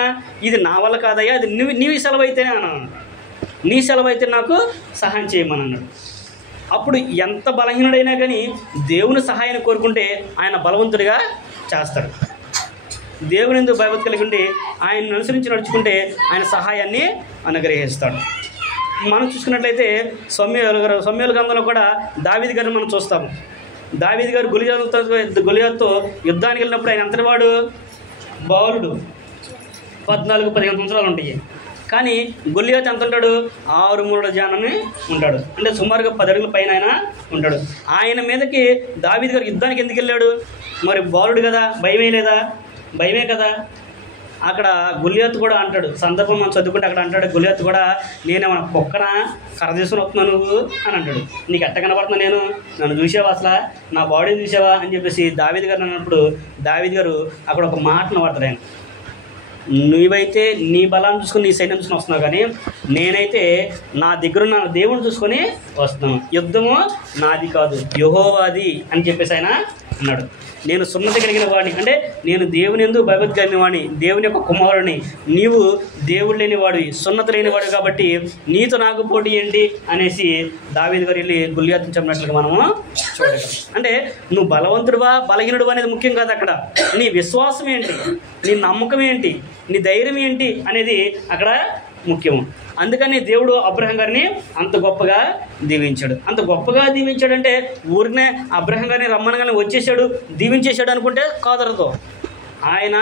ఇది నా వల్ల కాదయ్యా, అది నీవి సెలవు అయితేనే అన్నాను, నీ సెలవు అయితే నాకు సహాయం చేయమని అన్నాడు. అప్పుడు ఎంత బలహీనుడైనా కానీ దేవుని సహాయాన్ని కోరుకుంటే ఆయన బలవంతుడిగా చేస్తాడు. దేవుని ఎందుకు భయభక్తి కలిగి ఉండి ఆయన్ని అనుసరించి నడుచుకుంటే ఆయన సహాయాన్ని అనుగ్రహిస్తాడు. మనం చూసుకున్నట్లయితే సమూయేలు గ్రంథంలో కూడా దావీదు గారిని మనం చూస్తాము. దావీదు గారు గొలియాతుతో యుద్ధానికి వెళ్ళినప్పుడు ఆయన అంతటివాడు బాలుడు, 14-15 సంవత్సరాలు ఉంటాయి. కానీ గొలియాతు ఎంత ఉంటాడు, 6 మూరల జానని ఉంటాడు, అంటే సుమారుగా 10 అడుగుల పైన ఆయన ఉంటాడు. ఆయన మీదకి దావీదు గారు యుద్ధానికి ఎందుకు వెళ్ళాడు, మరి బాలుడు కదా, భయమే లేదా, భయమే కదా. అక్కడ గొలియాతు కూడా అంటాడు, సందర్భం మనం చదువుకుంటే అక్కడ అంటాడు గొలియాతు కూడా, నేనేమన్నా కుక్కన కర్ర తీసుకుని వస్తున్నాను నువ్వు అని అంటాడు, నీకు ఎట్ట కనబడుతున్నా, నన్ను చూసావా, అసలు నా బాడీని చూసావా అని చెప్పేసి దావీదు గారు అన్నప్పుడు దావీదు గారు అక్కడ ఒక మాటను వాడతాడు ఆయన, నువ్వైతే నీ బలాన్ని చూసుకొని నీ సైన్యం చూసుకొని వస్తున్నావు, కానీ నేనైతే నా దగ్గరున్న దేవుని చూసుకొని వస్తున్నాను, యుద్ధము నాది కాదు యెహోవాది అని చెప్పేసి ఆయన అన్నాడు. నేను సున్నతి కలిగిన వాడిని, అంటే నేను దేవుని యందు భయభక్తి కలిగిన వాడిని, దేవుని యొక్క కుమారుడిని, నీవు దేవుడు లేనివాడివి, సున్నతి లేనివాడు, కాబట్టి నీతో నాకు పోటీ ఏంటి అనేసి దావీదు గారు వెళ్ళి గొలియాతుని చెప్పినట్లుగా మనము చూడగలం. అంటే నువ్వు బలవంతుడువా బలహీనుడువా అనేది ముఖ్యం కాదు, అక్కడ నీ విశ్వాసం ఏంటి, నీ నమ్మకం ఏంటి, నీ ధైర్యం ఏంటి అనేది అక్కడ ముఖ్యము. అందుకని దేవుడు అబ్రహాం గారిని అంత గొప్పగా దీవించాడు. అంత గొప్పగా దీవించాడంటే ఊరినే అబ్రహాం గారిని రమ్మనగానే వచ్చేసాడు దీవించేశాడు అనుకుంటే కాదరదు. ఆయన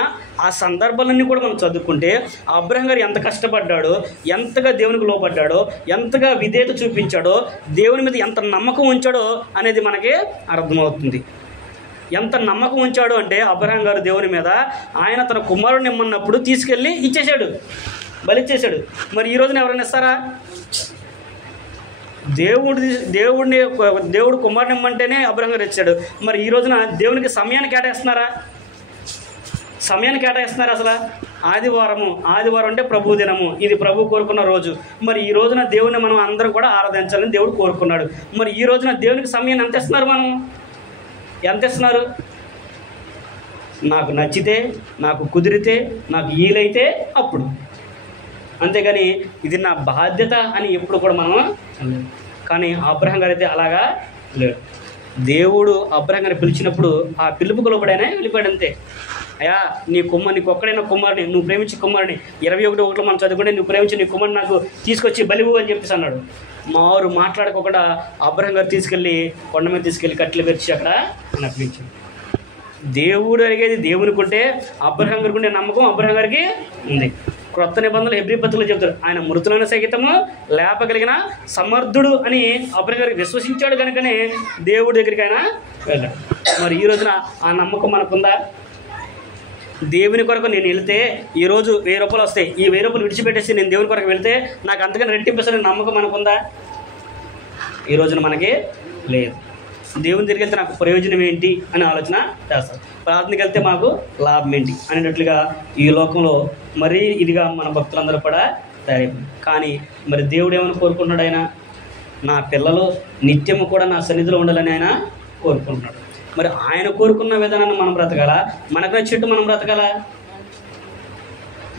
ఆ సందర్భాలన్నీ కూడా మనం చదువుకుంటే అబ్రహాం గారు ఎంత కష్టపడ్డాడో, ఎంతగా దేవునికి లోపడ్డాడో, ఎంతగా విధేయత చూపించాడో, దేవుని మీద ఎంత నమ్మకం ఉంచాడో అనేది మనకి అర్థమవుతుంది. ఎంత నమ్మకం ఉంచాడు అంటే అబ్రహాం గారు దేవుని మీద, ఆయన తన కుమారుడిని ఇమ్మన్నప్పుడు తీసుకెళ్ళి ఇచ్చేశాడు, బలిచ్చేశాడు. మరి ఈ రోజున ఎవరైనా ఇస్తారా? దేవుడు కుమారుని ఇమ్మంటేనే అబ్రహాం గారు ఇచ్చాడు. మరి ఈ రోజున దేవునికి సమయాన్ని కేటాయిస్తున్నారా? అసలు ఆదివారం అంటే ప్రభు దినము, ఇది ప్రభు కోరుకున్న రోజు. మరి ఈ రోజున దేవుని మనం అందరం కూడా ఆరాధించాలని దేవుడు కోరుకున్నాడు. మరి ఈ రోజున దేవునికి సమయాన్ని ఎంత ఇస్తున్నారు? ఎంత ఇస్తున్నారు? నాకు నచ్చితే, నాకు కుదిరితే, నాకు వీలైతే అప్పుడు, అంతేగాని ఇది నా బాధ్యత అని ఎప్పుడు కూడా మనం. కానీ అబ్రహాం గారు అయితే అలాగా లేడు. దేవుడు అబ్రహాం గారిని పిలిచినప్పుడు ఆ పిలుపుకు లోబడైనా వెళ్ళిపోయాడు అంతే. అయ్యా నీకు ఒక్కడైనా కుమారుని, నువ్వు ప్రేమించి కుమారుని 21:1 మనం చదువుకుంటే, నువ్వు ప్రేమించి నీ కుమారుని నాకు తీసుకొచ్చి బలివు అని చెప్పేసి అన్నాడు. మారు మాట్లాడుకోకుండా అబ్రహాం గారు తీసుకెళ్ళి కొండ మీద తీసుకెళ్ళి కట్టెలు పెరిచి అక్కడ నప్పించాడు. దేవుడు అడిగేది దేవునికి ఉంటే, అబ్రహాం గారికి ఉండే నమ్మకం అబ్రహాం గారికి ఉంది. క్రొత్త నిబంధనలు హెబ్రీ పత్రికలో చెబుతారు, ఆయన మృతులైన సహితము లేపగలిగిన సమర్థుడు అని అబ్రహాం గారికి విశ్వసించాడు కనుకనే దేవుడి దగ్గరికి ఆయన వెళ్ళాడు. మరి ఈ రోజున ఆ నమ్మకం మనకుందా? దేవుని కొరకు నేను వెళితే ఈరోజు 1000 రూపాయలు వస్తాయి, ఈ 1000 రూపాయలు విడిచిపెట్టేసి నేను దేవుని కొరకు వెళితే నాకు అంతకన్నా రెట్టింపేసిన నమ్మకం మనకుందా? ఈ రోజున మనకి లేదు. దేవుని దగ్గరికి వెళ్తే నాకు ప్రయోజనం ఏంటి అని ఆలోచన చేస్తారు. ప్రార్థనకి వెళ్తే మాకు లాభం ఏంటి అనేటట్లుగా ఈ లోకంలో మరీ ఇదిగా మన భక్తులందరూ కూడా తయారైపోయింది. కానీ మరి దేవుడు ఏమైనా కోరుకుంటున్నాడు? ఆయన నా పిల్లలు నిత్యము కూడా నా సన్నిధిలో ఉండాలని ఆయన కోరుకుంటున్నాడు. మరి ఆయన కోరుకున్న విధానాన్ని మనం బ్రతకాలా? మనకు నచ్చినట్టు మనం బ్రతకాలా?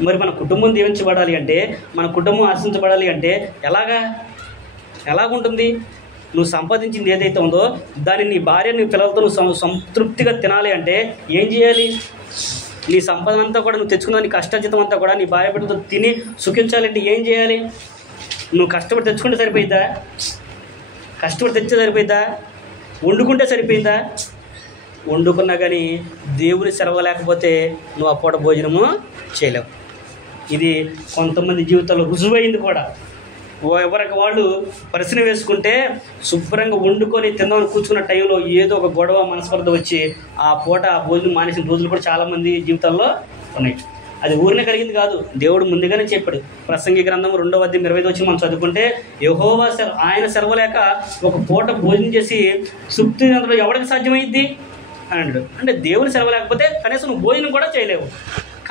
మరి మన కుటుంబం దీవించబడాలి అంటే, మన కుటుంబం ఆశించబడాలి అంటే ఎలాగుంటుంది? నువ్వు సంపాదించింది ఏదైతే ఉందో దాన్ని నీ భార్య నీ పిల్లలతో నువ్వు సంతృప్తిగా తినాలి అంటే ఏం చేయాలి? నీ సంపాదన అంతా కూడా నువ్వు తెచ్చుకున్న నీ కష్టార్జితం అంతా కూడా నీ భార్య బిడ్డతో తిని సుఖించాలంటే ఏం చేయాలి? నువ్వు కష్టపడి తెచ్చుకుంటే సరిపోయిద్దా? కష్టపడి తెచ్చే సరిపోయిద్దా? వండుకుంటే సరిపోయిందా? వండుకున్నా కానీ దేవుని సెలవు లేకపోతే నువ్వు ఆ పూట భోజనము చేయలేవు. ఇది కొంతమంది జీవితాల్లో రుజువైంది కూడా. ఎవరికి వాళ్ళు పరిశ్రమ వేసుకుంటే శుభ్రంగా వండుకొని తిందామని కూర్చున్న టైంలో ఏదో ఒక గొడవ మనస్పర్ధ వచ్చి ఆ పూట ఆ భోజనం మానేసిన రోజులు కూడా చాలామంది జీవితాల్లో ఉన్నాయి. అది ఊరినే కలిగింది కాదు, దేవుడు ముందుగానే చెప్పాడు. ప్రసంగి గ్రంథం 2వ అధ్యాయం 25 వచ్చి మనం చదువుకుంటే యెహోవా ఆయన సెలవు లేక ఒక పూట భోజనం చేసి తృప్తి అందులో ఎవరికి సాధ్యమైద్ది అని అన్నాడు. అంటే దేవుని సెలవు లేకపోతే కనీసం నువ్వు భోజనం కూడా చేయలేవు.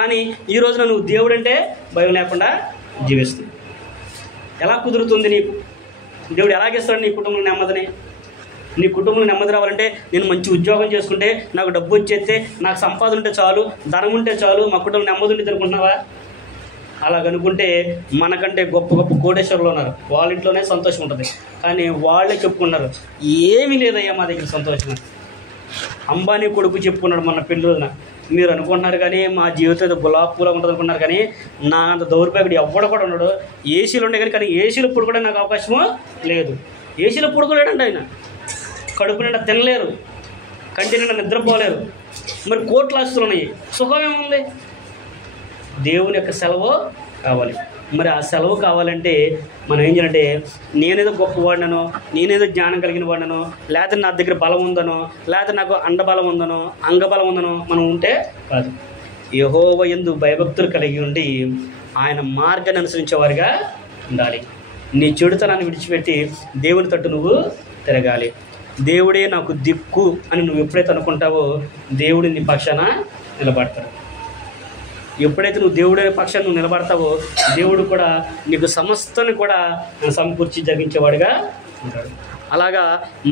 కానీ ఈ రోజున నువ్వు దేవుడు అంటే భయం లేకుండా జీవిస్తుంది. ఎలా కుదురుతుంది నీకు? దేవుడు ఎలాగిస్తాడు నీ కుటుంబంలో నెమ్మదిని? నీ కుటుంబంలో నెమ్మది రావాలంటే నేను మంచి ఉద్యోగం చేసుకుంటే, నాకు డబ్బు వచ్చేస్తే, నాకు సంపాదన ఉంటే చాలు, ధనం ఉంటే చాలు, మా కుటుంబం నెమ్మది ఉండేది అనుకుంటున్నావా? అలాగనుకుంటే మనకంటే గొప్ప గొప్ప కోటేశ్వరులు ఉన్నారు, వాళ్ళ ఇంట్లోనే సంతోషం ఉంటుంది. కానీ వాళ్ళే చెప్పుకున్నారు ఏమీ లేదయ్యా మా దగ్గర సంతోషం. అంబానీ కొడుకు చెప్పుకున్నాడు మొన్న పెళ్లి రోజున, మీరు అనుకుంటున్నారు కానీ మా జీవితం ఏదో గులాబ్ పూల ఉంటుంది అనుకున్నారు, కానీ నా అంత దౌర్భాగ్యుడు ఎవ్వడు కూడా ఉన్నాడు. ఏసీలు ఉండే కానీ ఏసీలో పడుకోవడానికి నాకు అవకాశము లేదు. ఏసీలో పడుకోలేడండి ఆయన. కడుపు నిండా తినలేరు, కంటి నిండా నిద్రపోలేరు. మరి కోట్ల ఆస్తులు ఉన్నాయి, సుఖం ఏముంది? దేవుని యొక్క సెలవు కావాలి. మరి ఆ సెలవు కావాలంటే మనం ఏం చేయాలంటే, నేనేదో గొప్పవాడినో, నేనేదో జ్ఞానం కలిగిన వాడినో, లేకపోతే నా దగ్గర బలం ఉందనో, లేకపోతే నాకు అండబలం ఉందనో, అంగబలం ఉందనో మనం ఉంటే కాదు. యెహోవా యందు భయభక్తులు కలిగి ఉండి ఆయన మార్గాన్ని అనుసరించేవారిగా ఉండాలి. నీ చెడుతనాన్ని విడిచిపెట్టి దేవుని తట్టు నువ్వు తిరగాలి. దేవుడే నాకు దిక్కు అని నువ్వు ఎప్పుడైతే అనుకుంటావో దేవుడి నీ పక్షాన నిలబడతాడు. ఎప్పుడైతే నువ్వు దేవుడి పక్షాన్ని నువ్వు నిలబడతావో దేవుడు కూడా నీకు సమస్తాన్ని కూడా సమకూర్చి జరిగించేవాడుగా ఉంటాడు. అలాగా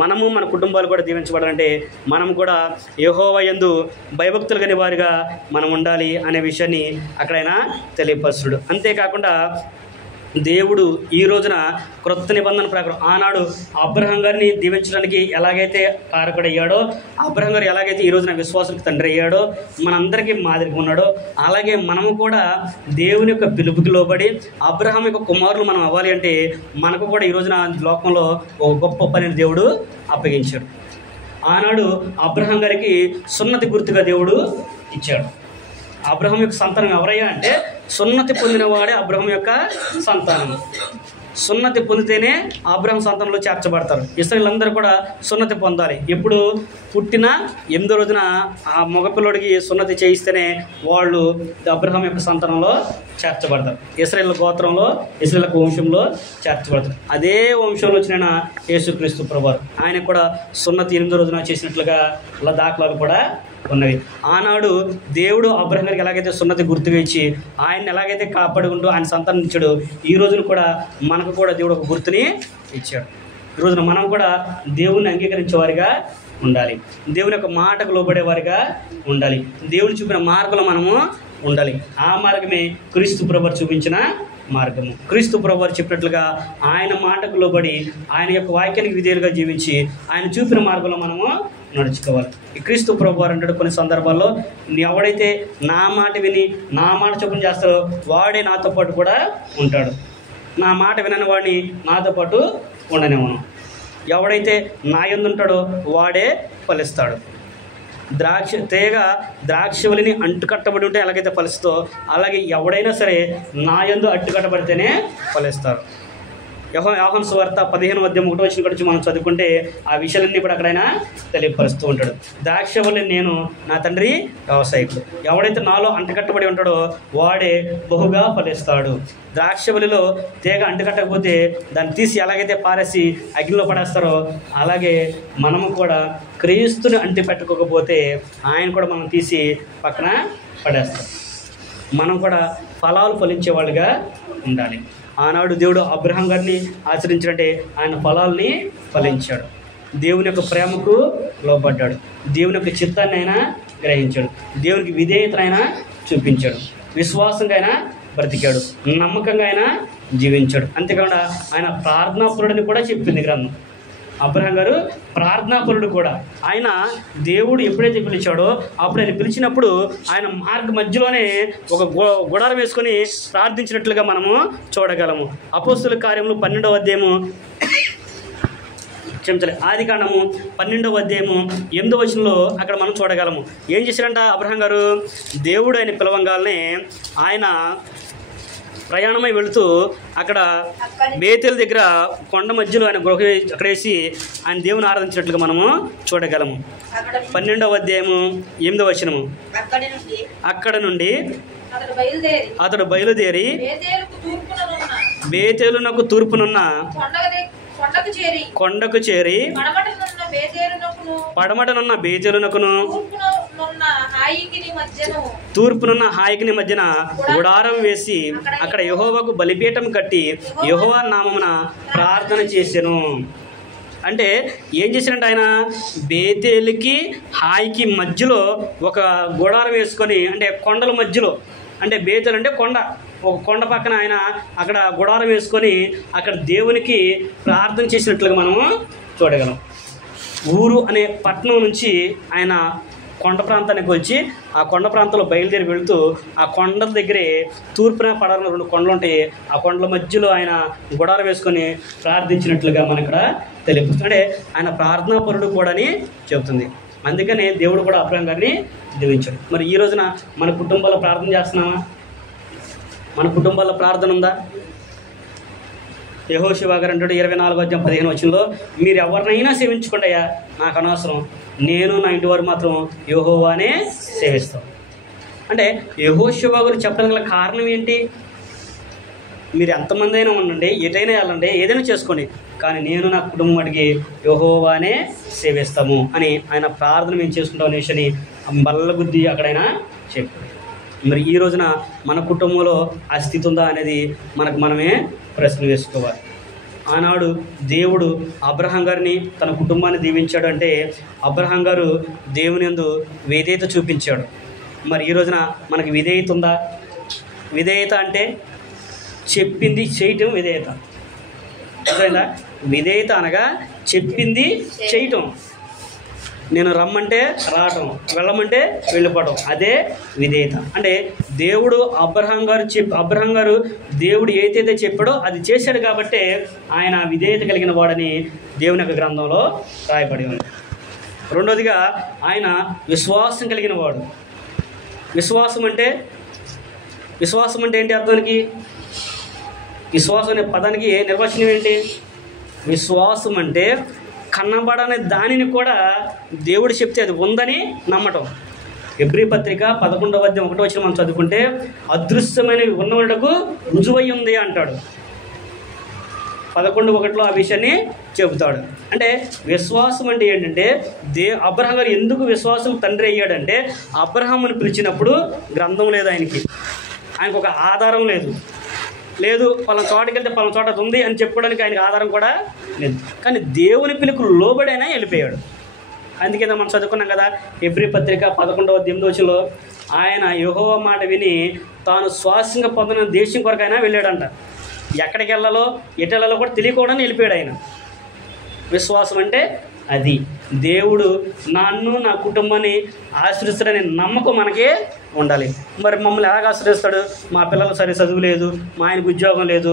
మనము మన కుటుంబాలు కూడా దీవించబడాలంటే మనం కూడా యెహోవా యందు భయభక్తులు కలిగిన వారిగా మనం ఉండాలి అనే విషయాన్ని అక్కడైనా తెలియపరుచుడు. అంతేకాకుండా దేవుడు ఈ రోజున క్రొత్త నిబంధన ప్రకారం ఆనాడు అబ్రహాం గారిని దీవించడానికి ఎలాగైతే కారకుడయ్యాడో, అబ్రహాం గారు ఎలాగైతే ఈ రోజున విశ్వాసులకు తండ్రి అయ్యాడో, మనందరికీ మాదిరిగా ఉన్నాడో, అలాగే మనము కూడా దేవుని యొక్క పిలుపుకి లోబడి అబ్రహాం యొక్క కుమారులు మనం అవ్వాలి అంటే మనకు కూడా ఈ రోజున లోకంలో ఒక గొప్ప పనిని దేవుడు అప్పగించాడు. ఆనాడు అబ్రహాం గారికి సున్నతి గుర్తుగా దేవుడు ఇచ్చాడు. అబ్రహాం యొక్క సంతానం ఎవరయ్యా అంటే సున్నతి పొందినవాడే అబ్రహాం యొక్క సంతానం. సున్నతి పొందితేనే అబ్రహాం సంతానంలో చేర్చబడతారు. ఇశ్రాయేలీయులందరూ కూడా సున్నతి పొందాలి. ఎప్పుడు పుట్టిన 8వ రోజున ఆ మగపిల్లడికి సున్నతి చేయిస్తేనే వాళ్ళు అబ్రహాం యొక్క సంతానంలో చేర్చబడతారు. ఇశ్రాయేలు గోత్రంలో, ఇశ్రాయేలు వంశంలో చేర్చబడతారు. అదే వంశంలో వచ్చిన యేసుక్రీస్తు ప్రభువారు ఆయన కూడా సున్నతి 8వ రోజున చేసినట్లుగా అలా దాఖలాలు కూడా ఉన్నవి. ఆనాడు దేవుడు అబ్రహాం గారికి ఎలాగైతే సున్నతి గుర్తుగా ఇచ్చి ఆయన్ని ఎలాగైతే కాపాడుకుంటూ ఆయన సంతానం ఇచ్చాడు, ఈ రోజున కూడా మనకు కూడా దేవుడు ఒక గుర్తుని ఇచ్చాడు. ఈ రోజున మనం కూడా దేవుణ్ణి అంగీకరించేవారిగా ఉండాలి. దేవుని యొక్క మాటకు లోబడేవారిగా ఉండాలి. దేవుని చూపిన మార్గంలో మనము ఉండాలి. ఆ మార్గమే క్రీస్తు ప్రభువు చూపించిన మార్గము. క్రీస్తు ప్రభువు చెప్పినట్లుగా ఆయన మాటకు లోబడి ఆయన యొక్క వాక్యానికి విధేయులుగా జీవించి ఆయన చూపిన మార్గంలో మనము నడుచుకోవాలి. ఈ క్రీస్తు ప్రభువారు అంటాడు కొన్ని సందర్భాల్లో, ఎవడైతే నా మాట విని నా మాట చొప్పున చేస్తాడో వాడే నాతో పాటు కూడా ఉంటాడు, నా మాట వినని వాడిని నాతో పాటు ఉండనివ్వను. ఎవడైతే నా యందు ఉంటాడో వాడే ఫలిస్తాడు. ద్రాక్షవల్లిని అంటుకట్టబడి ఉంటే ఎలాగైతే ఫలిస్తుందో అలాగే ఎవడైనా సరే నా యందు అడ్డుకట్టబడితేనే ఫలిస్తారు. యోహాను సువార్త 15వ అధ్యాయం 1వ వచనం నుంచి మనం చదువుకుంటే ఆ విషయాలన్నీ కూడా అక్కడైనా తెలియపరుస్తూ ఉంటాడు. ద్రాక్షవల్లి నేను, నా తండ్రి వ్యవసాయకుడు. ఎవడైతే నాలో అంటుకట్టబడి ఉంటాడో వాడే బహుగా ఫలిస్తాడు. ద్రాక్షవల్లిలో తీగ అంటుకట్టకపోతే దాన్ని తీసి ఎలాగైతే పారేసి అగ్నిలో పడేస్తారో అలాగే మనము కూడా క్రీస్తుని అంటి పెట్టుకోకపోతే ఆయన కూడా మనం తీసి పక్కన పడేస్తాం. మనం కూడా ఫలాలు ఫలించే వాళ్ళుగా ఉండాలి. ఆనాడు దేవుడు అబ్రహాం గారిని ఆచరించాడంటే ఆయన ఫలాల్ని ఫలించాడు. దేవుని యొక్క ప్రేమకు లోబడ్డాడు. దేవుని యొక్క చిత్తాన్ని అయినా గ్రహించాడు. దేవునికి విధేయతనైనా చూపించాడు. విశ్వాసంగా అయినా బ్రతికాడు. నమ్మకంగా అయినా జీవించాడు. అంతేకాకుండా ఆయన ప్రార్థనాపరుడని కూడా చెప్పింది గ్రంథం. అబ్రహాం గారు ప్రార్థనాపరుడు కూడా. ఆయన దేవుడు ఎప్పుడైతే పిలిచాడో అప్పుడు ఆయన పిలిచినప్పుడు ఆయన మార్గ మధ్యలోనే ఒక గుడారం వేసుకొని ప్రార్థించినట్లుగా మనము చూడగలము. అపోస్తుల కార్యములు 12వ అధ్యాయము ఆదికాండము 12వ అధ్యాయము 8వ వచనంలో అక్కడ మనం చూడగలము. ఏం చేశారంట అబ్రహాం గారు? దేవుడు ఆయన పిలవంగానే ఆయన ప్రయాణమై వెళుతూ అక్కడ బేతేలు దగ్గర కొండ మధ్యలో ఆయన గృహ అక్కడ వేసి ఆయన దేవుని ఆరాధించినట్లుగా మనము చూడగలము. 12వ అధ్యాయము 8వ వచనము, అక్కడ నుండి అతడు బయలుదేరి బేతేలునకు తూర్పునున్న కొండకు చేరి పడమటనున్న బేతేలునకును తూర్పునున్న హాయికిని మధ్యన గుడారం వేసి అక్కడ యెహోవాకు బలిపీఠం కట్టి యెహోవా నామమున ప్రార్థన చేసెను. అంటే ఏం చేశారంటే ఆయన బేతేలుకి హాయికి మధ్యలో ఒక గుడారం వేసుకొని, అంటే కొండల మధ్యలో, అంటే బేతేలు అంటే కొండ, ఒక కొండ పక్కన ఆయన అక్కడ గుడారం వేసుకొని అక్కడ దేవునికి ప్రార్థన చేసినట్లుగా మనము చూడగలం. ఊరు అనే పట్టణం నుంచి ఆయన కొండ ప్రాంతానికి వచ్చి ఆ కొండ ప్రాంతంలో బయలుదేరి వెళుతూ ఆ కొండల దగ్గరే తూర్పున పడన 2 కొండలు ఉంటాయి. ఆ కొండల మధ్యలో ఆయన గుడారం వేసుకొని ప్రార్థించినట్లుగా మన ఇక్కడ తెలియదు. అంటే ఆయన ప్రార్థనా పరుడు కూడా అని చెబుతుంది. అందుకనే దేవుడు కూడా అబ్రహాం గారిని దీవించాడు. మరి ఈ రోజున మన కుటుంబాల్లో ప్రార్థన చేస్తున్నామా? మన కుటుంబాల్లో ప్రార్థన ఉందా? యెహోషువ గారు అంటాడు 24వ అధ్యాయం 15వ వచనంలో, మీరు ఎవరినైనా సేవించుకోండి అయ్యా, నాకు అనవసరం, నేను నా ఇంటి వారు మాత్రం యెహోవానే సేవిస్తాం. అంటే యెహోషువ గారు చెప్పడం గల కారణం ఏంటి? మీరు ఎంతమంది అయినా ఉండండి, ఎటైనా వెళ్ళండి, ఏదైనా చేసుకోండి, కానీ నేను నా కుటుంబం అడిగి యెహోవానే సేవిస్తాము అని ఆయన ప్రార్థన మేము చేసుకుంటాం అనే విషయాన్ని బల్లగుద్ది అక్కడైనా చెప్పాడు. మరి ఈ రోజున మన కుటుంబంలో ఆ స్థితి ఉందా అనేది మనకు మనమే ప్రశ్న వేసుకోవాలి. ఆనాడు దేవుడు అబ్రహాం గారిని తన కుటుంబాన్ని దీవించాడు అంటే అబ్రహాం గారు దేవుని యందు విధేయత చూపించాడు. మరి ఈ రోజున మనకి విధేయత ఉందా? విధేయత అంటే చెప్పింది చేయటం విధేయత. అర్థమైందా? విధేయత అనగా చెప్పింది చేయటం. నేను రమ్మంటే రావటం, వెళ్ళమంటే వెళ్ళిపోవటం, అదే విధేయత. అంటే దేవుడు అబ్రహాం గారు దేవుడు ఏదైతే చెప్పాడో అది చేశాడు కాబట్టే ఆయన విధేయత కలిగిన వాడని దేవుని యొక్క గ్రంథంలో రాయబడి ఉంది. రెండోదిగా ఆయన విశ్వాసం కలిగిన వాడు. విశ్వాసం అంటే ఏంటి అర్థానికి? విశ్వాసం అనే పదానికి నిర్వచనం ఏంటి? విశ్వాసం అంటే కనబడని దానిని కూడా దేవుడు చెప్తే అది ఉందని నమ్మటం. హెబ్రీ పత్రిక 11వ అధ్యాయం 1వ వచనం మనం చదువుకుంటే అదృశ్యమైనవి ఉన్నవాళ్ళకు రుజువై ఉంది అంటాడు. 11:1 ఆ విషయాన్ని చెబుతాడు. అంటే విశ్వాసం అంటే ఏంటంటే అబ్రహాం గారు ఎందుకు విశ్వాసం తండ్రి అయ్యాడంటే అబ్రహాముని పిలిచినప్పుడు గ్రంథం లేదు ఆయనకు ఒక ఆధారం లేదు పలానా చోటకి వెళ్తే పలానా చోట ఉంది అని చెప్పుకోవడానికి ఆయనకు ఆధారం కూడా లేదు. కానీ దేవుని పిలుపు లోబడైనా వెళ్ళిపోయాడు. అందుకే మనం చదువుకున్నాం కదా హెబ్రీ పత్రిక 11వ అధ్యాయం 8వ వచనంలో ఆయన యెహోవా మాట విని తాను శ్వాసంగా పొందిన దేశం కొరకైనా వెళ్ళాడంట. ఎక్కడికి వెళ్ళాలో ఎటు వెళ్ళాలో కూడా తెలియకుండా వెళ్ళిపోయాడు ఆయన. విశ్వాసం అంటే అది. దేవుడు నన్ను నా కుటుంబాన్ని ఆశ్రయిస్తాడనే నమ్మకం మనకే ఉండాలి. మరి మమ్మల్ని ఎలాగ ఆశ్రయిస్తాడు? మా పిల్లలకు సరే చదువు లేదు, మా ఆయనకు ఉద్యోగం లేదు,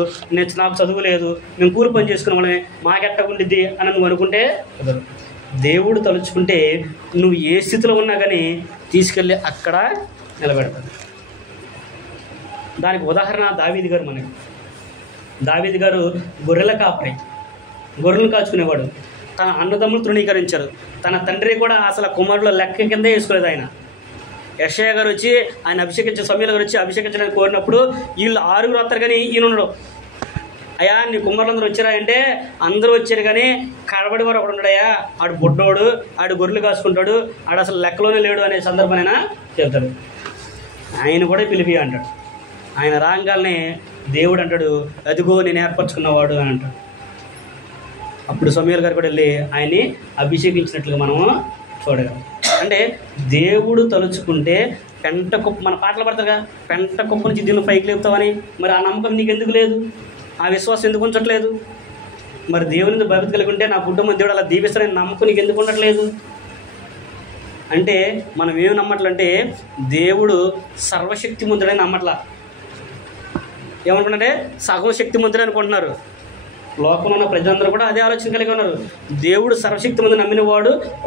నాకు చదువు లేదు, మేము కూలి పని చేసుకునే వాళ్ళమే, మాకెట్ట ఉండిద్ది అని నువ్వు అనుకుంటే దేవుడు తలుచుకుంటే నువ్వు ఏ స్థితిలో ఉన్నా కానీ తీసుకెళ్ళి అక్కడ నిలబెడతాడు. దానికి ఉదాహరణ దావీదు గారు. దావీదు గారు గొర్రెల కాపరి, గొర్రెలను కాచుకునేవాడు. తన అన్నదమ్ములు తృణీకరించారు. తన తండ్రి కూడా అసలు కుమారుల లెక్క కిందే వేసుకోలేదు ఆయన. యెషయా గారు వచ్చి ఆయన అభిషేకించే సమయాల గారు వచ్చి అభిషేకించడానికి కోరినప్పుడు వీళ్ళు 6 వస్తారు కానీ ఈయన ఉండడు. అయ్యా నీ కుమారులందరూ వచ్చారా అంటే అందరూ వచ్చారు కానీ కడబడి వారు ఒకడు ఉన్నాడయ్యా, ఆడు బొడ్డోడు, ఆడు గొర్రెలు కాసుకుంటాడు, ఆడు అసలు లెక్కలోనే లేడు అనే సందర్భం అయినా చెప్తాడు. ఆయన కూడా పిలిపి అంటాడు. ఆయన రాగానే దేవుడు అంటాడు అదిగో నేను ఏర్పరచుకున్నవాడు అని అంటాడు. అప్పుడు సమూయేలు గారు కూడా వెళ్ళి ఆయన్ని అభిషేకించినట్లుగా మనము చూడగలం. అంటే దేవుడు తలుచుకుంటే పెంట కుప్ప, మన పాటలు పడతారుగా, పెంట కుప్ప నుంచి దీన్ని పైకి లేపుతావని. మరి ఆ నమ్మకం నీకు ఎందుకు లేదు? ఆ విశ్వాసం ఎందుకు ఉంచట్లేదు? మరి దేవుని భయభక్తి కలిగి ఉంటే నా కుటుంబం దేవుడు అలా దీవిస్తాడని నమ్మకం నీకు ఎందుకు ఉండట్లేదు అంటే మనం ఏమి నమ్మట్లంటే దేవుడు సర్వశక్తిమంతుడని నమ్మట్లా. ఏమనుకుంటే సగం శక్తిమంతుడు అనుకుంటున్నారు. లోకంలో ఉన్న ప్రజలందరూ కూడా అదే ఆలోచన కలిగి ఉన్నారు. దేవుడు సర్వశక్తిమంతుడు నమ్మిన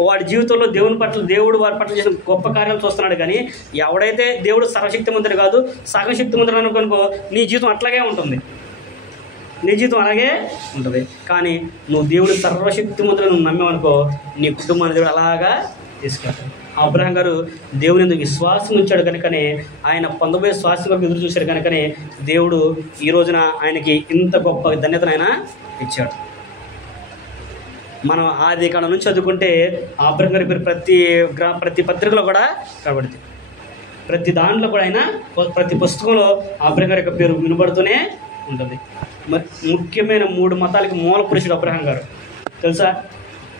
వాడి జీవితంలో దేవుని పట్ల దేవుడు వారి పట్ల చేసిన గొప్ప కార్యాలు చూస్తున్నాడు. కానీ ఎవడైతే దేవుడు సర్వశక్తిమంతుడు కాదు సగం శక్తిమంతుడు అనుకో నీ జీవితం అట్లాగే ఉంటుంది. నీ జీవితం అలాగే ఉంటుంది. కానీ నువ్వు దేవుడు సర్వశక్తిమంతుడు నువ్వు నమ్మేవనుకో నీ కుటుంబాన్ని దేవుడు అలాగా తీసుకెళ్తాడు. అబ్రహాం గారు దేవుని ఎందుకు విశ్వాసం ఉంచాడు కనుకనే ఆయన పొందబోయే శ్వాసం వరకు ఎదురు చూశాడు కనుకనే దేవుడు ఈ రోజున ఆయనకి ఇంత గొప్ప ధన్యతను ఆయన ఇచ్చాడు. మనం ఆది కాలం నుంచి చదువుకుంటే అబ్రహాం గారి పేరు ప్రతి పత్రికలో కూడా కనబడుతుంది. ప్రతి దాంట్లో కూడా ఆయన ప్రతి పుస్తకంలో అబ్రహాం గారి యొక్క పేరు వినబడుతూనే ఉంటుంది. ముఖ్యమైన 3 మతాలకి మూల పురుషుడు అబ్రహాం గారు తెలుసా?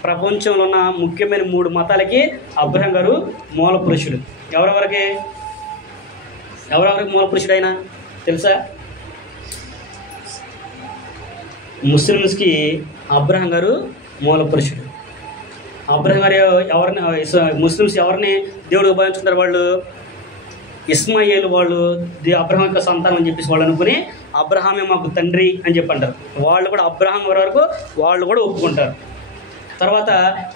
ప్రపంచంలో ఉన్న ముఖ్యమైన 3 మతాలకి అబ్రహాం గారు మూల పురుషుడు. ఎవరెవరికి మూల పురుషుడు అయినా తెలుసా? ముస్లిమ్స్కి అబ్రహాం గారు మూల పురుషుడు. అబ్రహాం గారు ఎవరిని ముస్లిమ్స్ ఎవరిని దేవుడు ఉపయోగించుకుంటారు? వాళ్ళు ఇస్మాయిల్ వాళ్ళు అబ్రహాం యొక్క సంతానం అని చెప్పేసి వాళ్ళు అనుకుని అబ్రహామే మాకు తండ్రి అని చెప్పి అంటారు. వాళ్ళు కూడా అబ్రహాం వరకు వాళ్ళు కూడా ఒప్పుకుంటారు. తర్వాత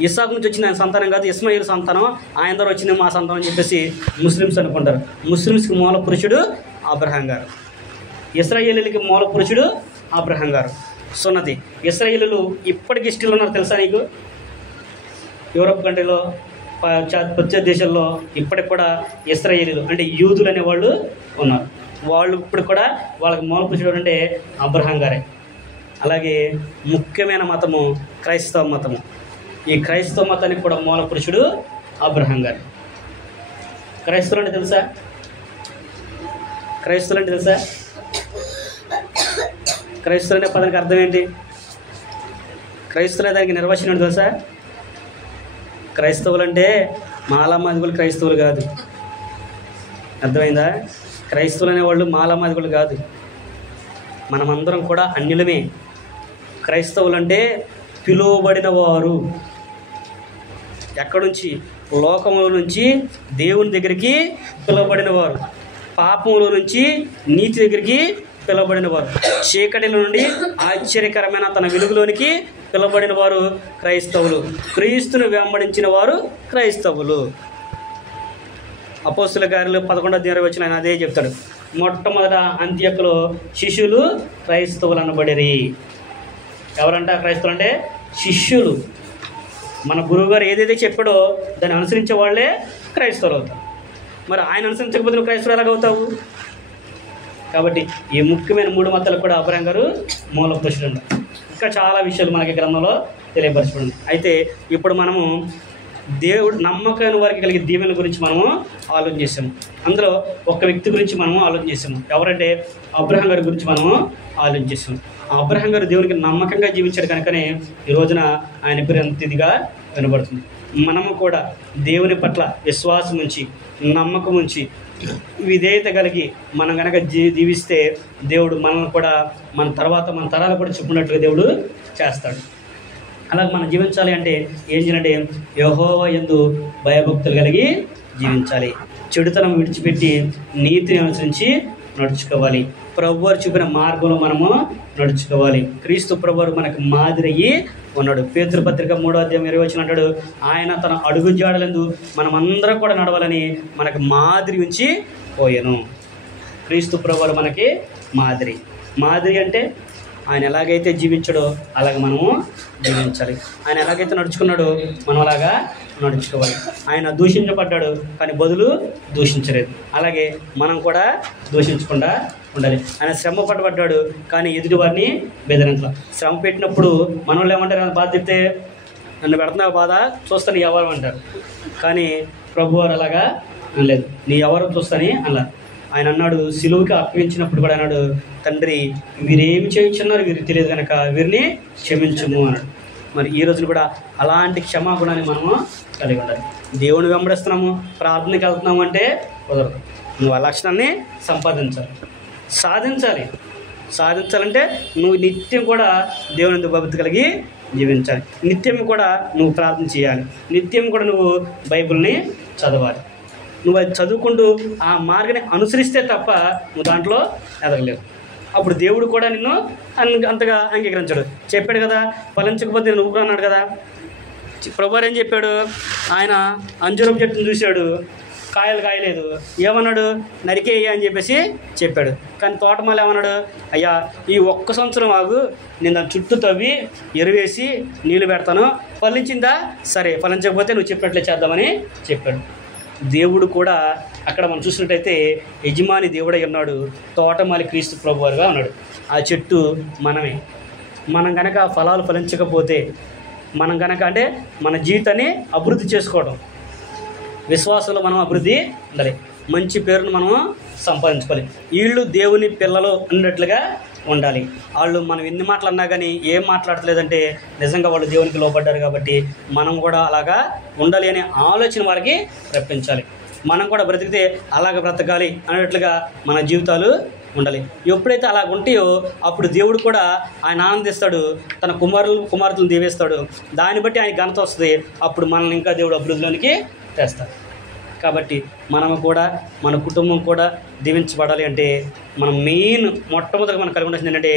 ఇస్సాకు నుంచి వచ్చిన ఆయన సంతానం కాదు ఇస్మాయిల్ సంతానం, ఆయన ద్వారా వచ్చిన మా సంతానం అని చెప్పేసి ముస్లిమ్స్ అనుకుంటారు. ముస్లిమ్స్కి మూల పురుషుడు అబ్రహాం గారు. ఇశ్రాయేలీలకి మూల పురుషుడు అబ్రహాం గారు. సున్నతి ఇశ్రాయేలీలు ఇప్పటికీ హిస్టరీలో ఉన్నారు తెలుసా నీకు? యూరోప్ కంట్రీలో ప్రత్యేక దేశాల్లో ఇప్పటికి కూడా ఇశ్రాయేలీలు అంటే యూదులు అనేవాళ్ళు ఉన్నారు. వాళ్ళు ఇప్పుడు కూడా వాళ్ళకి మూల పురుషుడు అంటే అబ్రహాం గారే. అలాగే ముఖ్యమైన మతము క్రైస్తవ మతము. ఈ క్రైస్తవ మతానికి కూడా మూల పురుషుడు అబ్రహాం గారు. క్రైస్తవులు అంటే తెలుసా? క్రైస్తవులు అంటే పదానికి అర్థం ఏంటి? క్రైస్తవులు దానికి నిర్వచనం ఏంటి తెలుసా? క్రైస్తవులు అంటే మాలామాదిగులు క్రైస్తవులు కాదు. అర్థమైందా? క్రైస్తవులు అనేవాళ్ళు మాలామాదిగులు కాదు. మనమందరం కూడా అన్యులమే. క్రైస్తవులు అంటే పిలువబడిన వారు. ఎక్కడి నుంచి? లోకంలో నుంచి దేవుని దగ్గరికి పిలువబడిన వారు, పాపంలో నుంచి నీతి దగ్గరికి పిలువబడిన వారు, చీకటిలో నుండి ఆశ్చర్యకరమైన తన వెలుగులోనికి పిలువబడిన వారు క్రైస్తవులు. క్రీస్తును వెంబడించిన వారు క్రైస్తవులు. అపోస్తుల కార్యాలు 11వ వచ్చిన ఆయన అదే చెప్తాడు. మొట్టమొదట అంత్యకులో శిష్యులు క్రైస్తవులు అనబడిరి. ఎవరంట క్రైస్తవులు అంటే? శిష్యులు. మన గురువుగారు ఏదైతే చెప్పాడో దాన్ని అనుసరించే వాళ్ళే క్రైస్తవులు అవుతారు. మరి ఆయన అనుసరించకపోతే నువ్వు క్రైస్తవులు ఎలాగవుతావు? కాబట్టి ఈ ముఖ్యమైన 3 మతాలకు కూడా అబ్రహాం గారు మూల పురుషుడు అంటారు. ఇంకా చాలా విషయాలు మనకి గ్రంథంలో తెలియపరచబడింది. అయితే ఇప్పుడు మనము దేవుడు నమ్మకమైన వారికి కలిగే దీవెనల గురించి మనము ఆలోచన చేసాము. అందులో ఒక వ్యక్తి గురించి మనము ఆలోచన చేసాము. ఎవరంటే అబ్రహాం గారి గురించి మనము ఆలోచన చేసాము. అబ్రహాం గారు దేవునికి నమ్మకంగా జీవించాడు కనుకనే ఈ రోజున ఆయన పేరు ఎంత ఇదిగా వినబడుతుంది. మనము కూడా దేవుని పట్ల విశ్వాసం ఉంచి నమ్మకం ఉంచి విధేయత కలిగి మనం కనుక జీవిస్తే దేవుడు మనల్ని కూడా మన తరాలు కూడా చెప్పుకున్నట్లుగా దేవుడు చేస్తాడు. అలాగే మనం జీవించాలి అంటే ఏం చేయాలంటే యెహోవా యందు భయభక్తులు కలిగి జీవించాలి. చెడుతనం విడిచిపెట్టి నీతిని అనుసరించి నడుచుకోవాలి. ప్రభువారు చూపిన మార్గంలో మనము నడుచుకోవాలి. క్రీస్తు ప్రభువారు మనకు మాదిరయ్యి ఉన్నాడు. పేతురు పత్రిక 3:20 అంటాడు, ఆయన తన అడుగు జాడలందు మనమందరం కూడా నడవాలని మనకు మాదిరి ఉంచి పోయాను. క్రీస్తు ప్రభువారు మనకి మాదిరి అంటే ఆయన ఎలాగైతే జీవించాడో అలాగ మనము జీవించాలి. ఆయన ఎలాగైతే నడుచుకున్నాడో మనం అలాగా నడుచుకోవాలి. ఆయన దూషించబడ్డాడు కానీ బదులు దూషించలేదు. అలాగే మనం కూడా దూషించకుండా ఉండాలి. ఆయన శ్రమ పడ్డాడు కానీ ఎదుటి వారిని బెదిరించాలి. శ్రమ పెట్టినప్పుడు మన వాళ్ళు ఏమంటారు? బాధ చెప్తే నన్ను పెడుతున్నావు బాధ చూస్తా నీ ఎవరు అంటారు. కానీ ప్రభువారు అలాగా అనలేదు, నీ ఎవరు చూస్తాని అలా. ఆయన అన్నాడు, సిలువుకి అప్పగించినప్పుడు కూడా అన్నాడు, తండ్రి వీరేమి చేయించున్నారు వీరికి తెలియదు కనుక వీరిని క్షమించము అన్నాడు. మరి ఈ రోజున కూడా అలాంటి క్షమాగుణాన్ని మనము కలిగి ఉండాలి. దేవుని వెంబడిస్తున్నాము, ప్రార్థనకి వెళ్తున్నాము అంటే కుదరదు. నువ్వు ఆ లక్షణాన్ని సాధించాలి. సాధించాలంటే నువ్వు నిత్యం కూడా దేవుని యందు భక్తి కలిగి జీవించాలి. నిత్యం కూడా నువ్వు ప్రార్థన చేయాలి. నిత్యం కూడా నువ్వు బైబిల్ని చదవాలి. నువ్వు అది చదువుకుంటూ ఆ మార్గాన్ని అనుసరిస్తే తప్ప నువ్వు దాంట్లో ఎదగలేవు. అప్పుడు దేవుడు కూడా నిన్ను అంతగా అంగీకరించాడు. చెప్పాడు కదా, ఫలించకపోతే నేను ఊపిరి అన్నాడు కదా. ప్రభువారు ఏం చెప్పాడు? ఆయన అంజూరపు చెట్టును చూశాడు, కాయలు కాయలేదు. ఏమన్నాడు? నరికేయ అని చెప్పేసి చెప్పాడు. కానీ తోటమాల ఏమన్నాడు? అయ్యా, ఈ ఒక్క సంవత్సరం ఆగు, నేను దాని చుట్టూ తవ్వి ఎరువేసి నీళ్లు పెడతాను, ఫలించిందా సరే, ఫలించకపోతే నువ్వు చెప్పినట్లే చేద్దామని చెప్పాడు. దేవుడు కూడా అక్కడ మనం చూసినట్టయితే యజమాని దేవుడై ఉన్నాడు, తోటమాలి క్రీస్తు ప్రభువారుగా ఉన్నాడు. ఆ చెట్టు మనమే. మనం కనుక ఫలాలు ఫలించకపోతే, మనం కనుక అంటే మన జీవితాన్ని అభివృద్ధి చేసుకోవడం, విశ్వాసంలో మనం అభివృద్ధి ఉండాలి, మంచి పేరును మనం సంపాదించుకోవాలి. వీళ్ళు దేవుని పిల్లలు అన్నట్లుగా ఉండాలి. వాళ్ళు మనం ఎన్ని మాటలు అన్నా కానీ ఏం మాట్లాడట్లేదంటే నిజంగా వాళ్ళు దేవునికి లోబడ్డారు కాబట్టి మనం కూడా అలాగా ఉండాలి అనే ఆలోచన వారికి రప్పించాలి. మనం కూడా బ్రతికితే అలాగ బ్రతకాలి అన్నట్లుగా మన జీవితాలు ఉండాలి. ఎప్పుడైతే అలా ఉంటాయో అప్పుడు దేవుడు కూడా ఆయన ఆనందిస్తాడు, తన కుమార్తెలను దీవిస్తాడు. దాన్ని బట్టి ఆయన ఘనత వస్తుంది. అప్పుడు మనల్ని ఇంకా దేవుడు అభివృద్ధిలోనికి తెస్తాడు. కాబట్టి మనము కూడా, మన కుటుంబం కూడా దీవించబడాలి అంటే మనం మొట్టమొదటిగా మనం కలిగి ఉండాల్సింది ఏంటంటే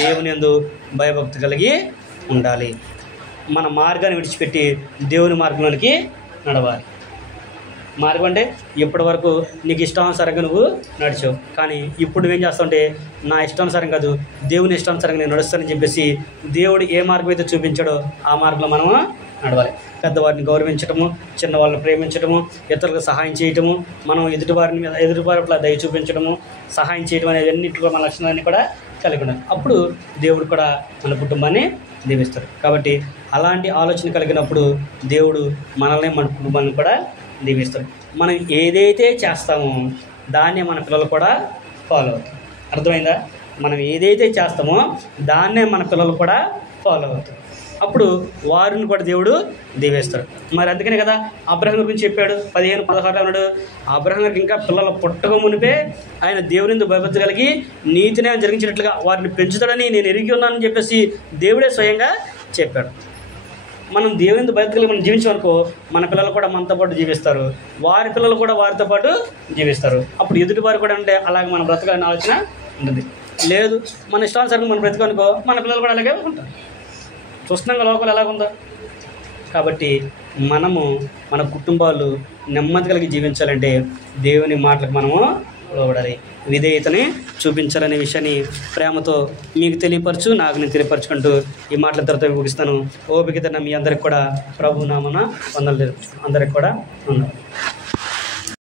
దేవుని యందు భయభక్తి కలిగి ఉండాలి. మన మార్గాన్ని విడిచిపెట్టి దేవుని మార్గంలోనికి నడవాలి. మార్గం అంటే ఇప్పటి వరకు నీకు ఇష్టానుసారంగా నువ్వు నడిచావు, కానీ ఇప్పుడు నువ్వేం చేస్తావంటే నా ఇష్టానుసారం కాదు, దేవుని ఇష్టానుసారంగా నేను నడుస్తానని చెప్పేసి దేవుడు ఏ మార్గం అయితే చూపించాడో ఆ మార్గంలో మనము నడవాలి. పెద్దవారిని గౌరవించటము, చిన్నవాళ్ళని ప్రేమించటము, ఇతరులకు సహాయం చేయటము, మనం ఎదుటివారి పట్ల దయ చూపించడము, సహాయం చేయడం అనేది అన్నింటిలో మన లక్షణాలన్నీ కూడా కలిగి ఉండాలి. అప్పుడు దేవుడు కూడా మన కుటుంబాన్ని దీవిస్తాడు. కాబట్టి అలాంటి ఆలోచన కలిగినప్పుడు దేవుడు మనల్ని, మన కుటుంబాన్ని కూడా దీవిస్తాడు. మనం ఏదైతే చేస్తామో దాన్నే మన పిల్లలు కూడా ఫాలో అవుతారు. అర్థమైందా? మనం ఏదైతే చేస్తామో దాన్నే మన పిల్లలు కూడా ఫాలో అవుతారు. అప్పుడు వారిని కూడా దేవుడు దీవేస్తాడు. మరి అందుకనే కదా అబ్రహాం గురించి చెప్పాడు 15:16 అన్నాడు, అబ్రహాం గారికి ఇంకా పిల్లలు పుట్టక మునిపే ఆయన దేవుని భయభక్తి కలిగి నీతిని జరిగించినట్లుగా వారిని పెంచుతాడని నేను ఎరిగి ఉన్నానని చెప్పేసి దేవుడే స్వయంగా చెప్పాడు. మనం దేవుని భయభక్తి కలిగి మనం జీవించామనుకో మన పిల్లలు కూడా మనతో పాటు జీవిస్తారు, వారి పిల్లలు కూడా వారితో పాటు జీవిస్తారు. అప్పుడు ఎదుటి వారు కూడా అంటే అలాగే మన బ్రతకాలనే ఆలోచన ఉంటుంది. లేదు మన ఇష్టానుసారంగా మనం బ్రతకనుకో మన పిల్లలు కూడా అలాగే ఉంటారు. చూస్తున్నాం లోకల్ ఎలాగుందో. కాబట్టి మనము మన కుటుంబాలు నెమ్మది కలిగి జీవించాలంటే దేవుని మాటలకు మనము లోబడాలి, విధేయతని చూపించాలనే విషయాన్ని ప్రేమతో మీకు తెలియపరచు, నాకు నేను తెలియపరచుకుంటూ ఈ మాటల తర్వాత ముగిస్తాను. ఓపికత మీ అందరికి కూడా ప్రభు నామమున వందనాలు. అందరికి కూడా వందనాలు.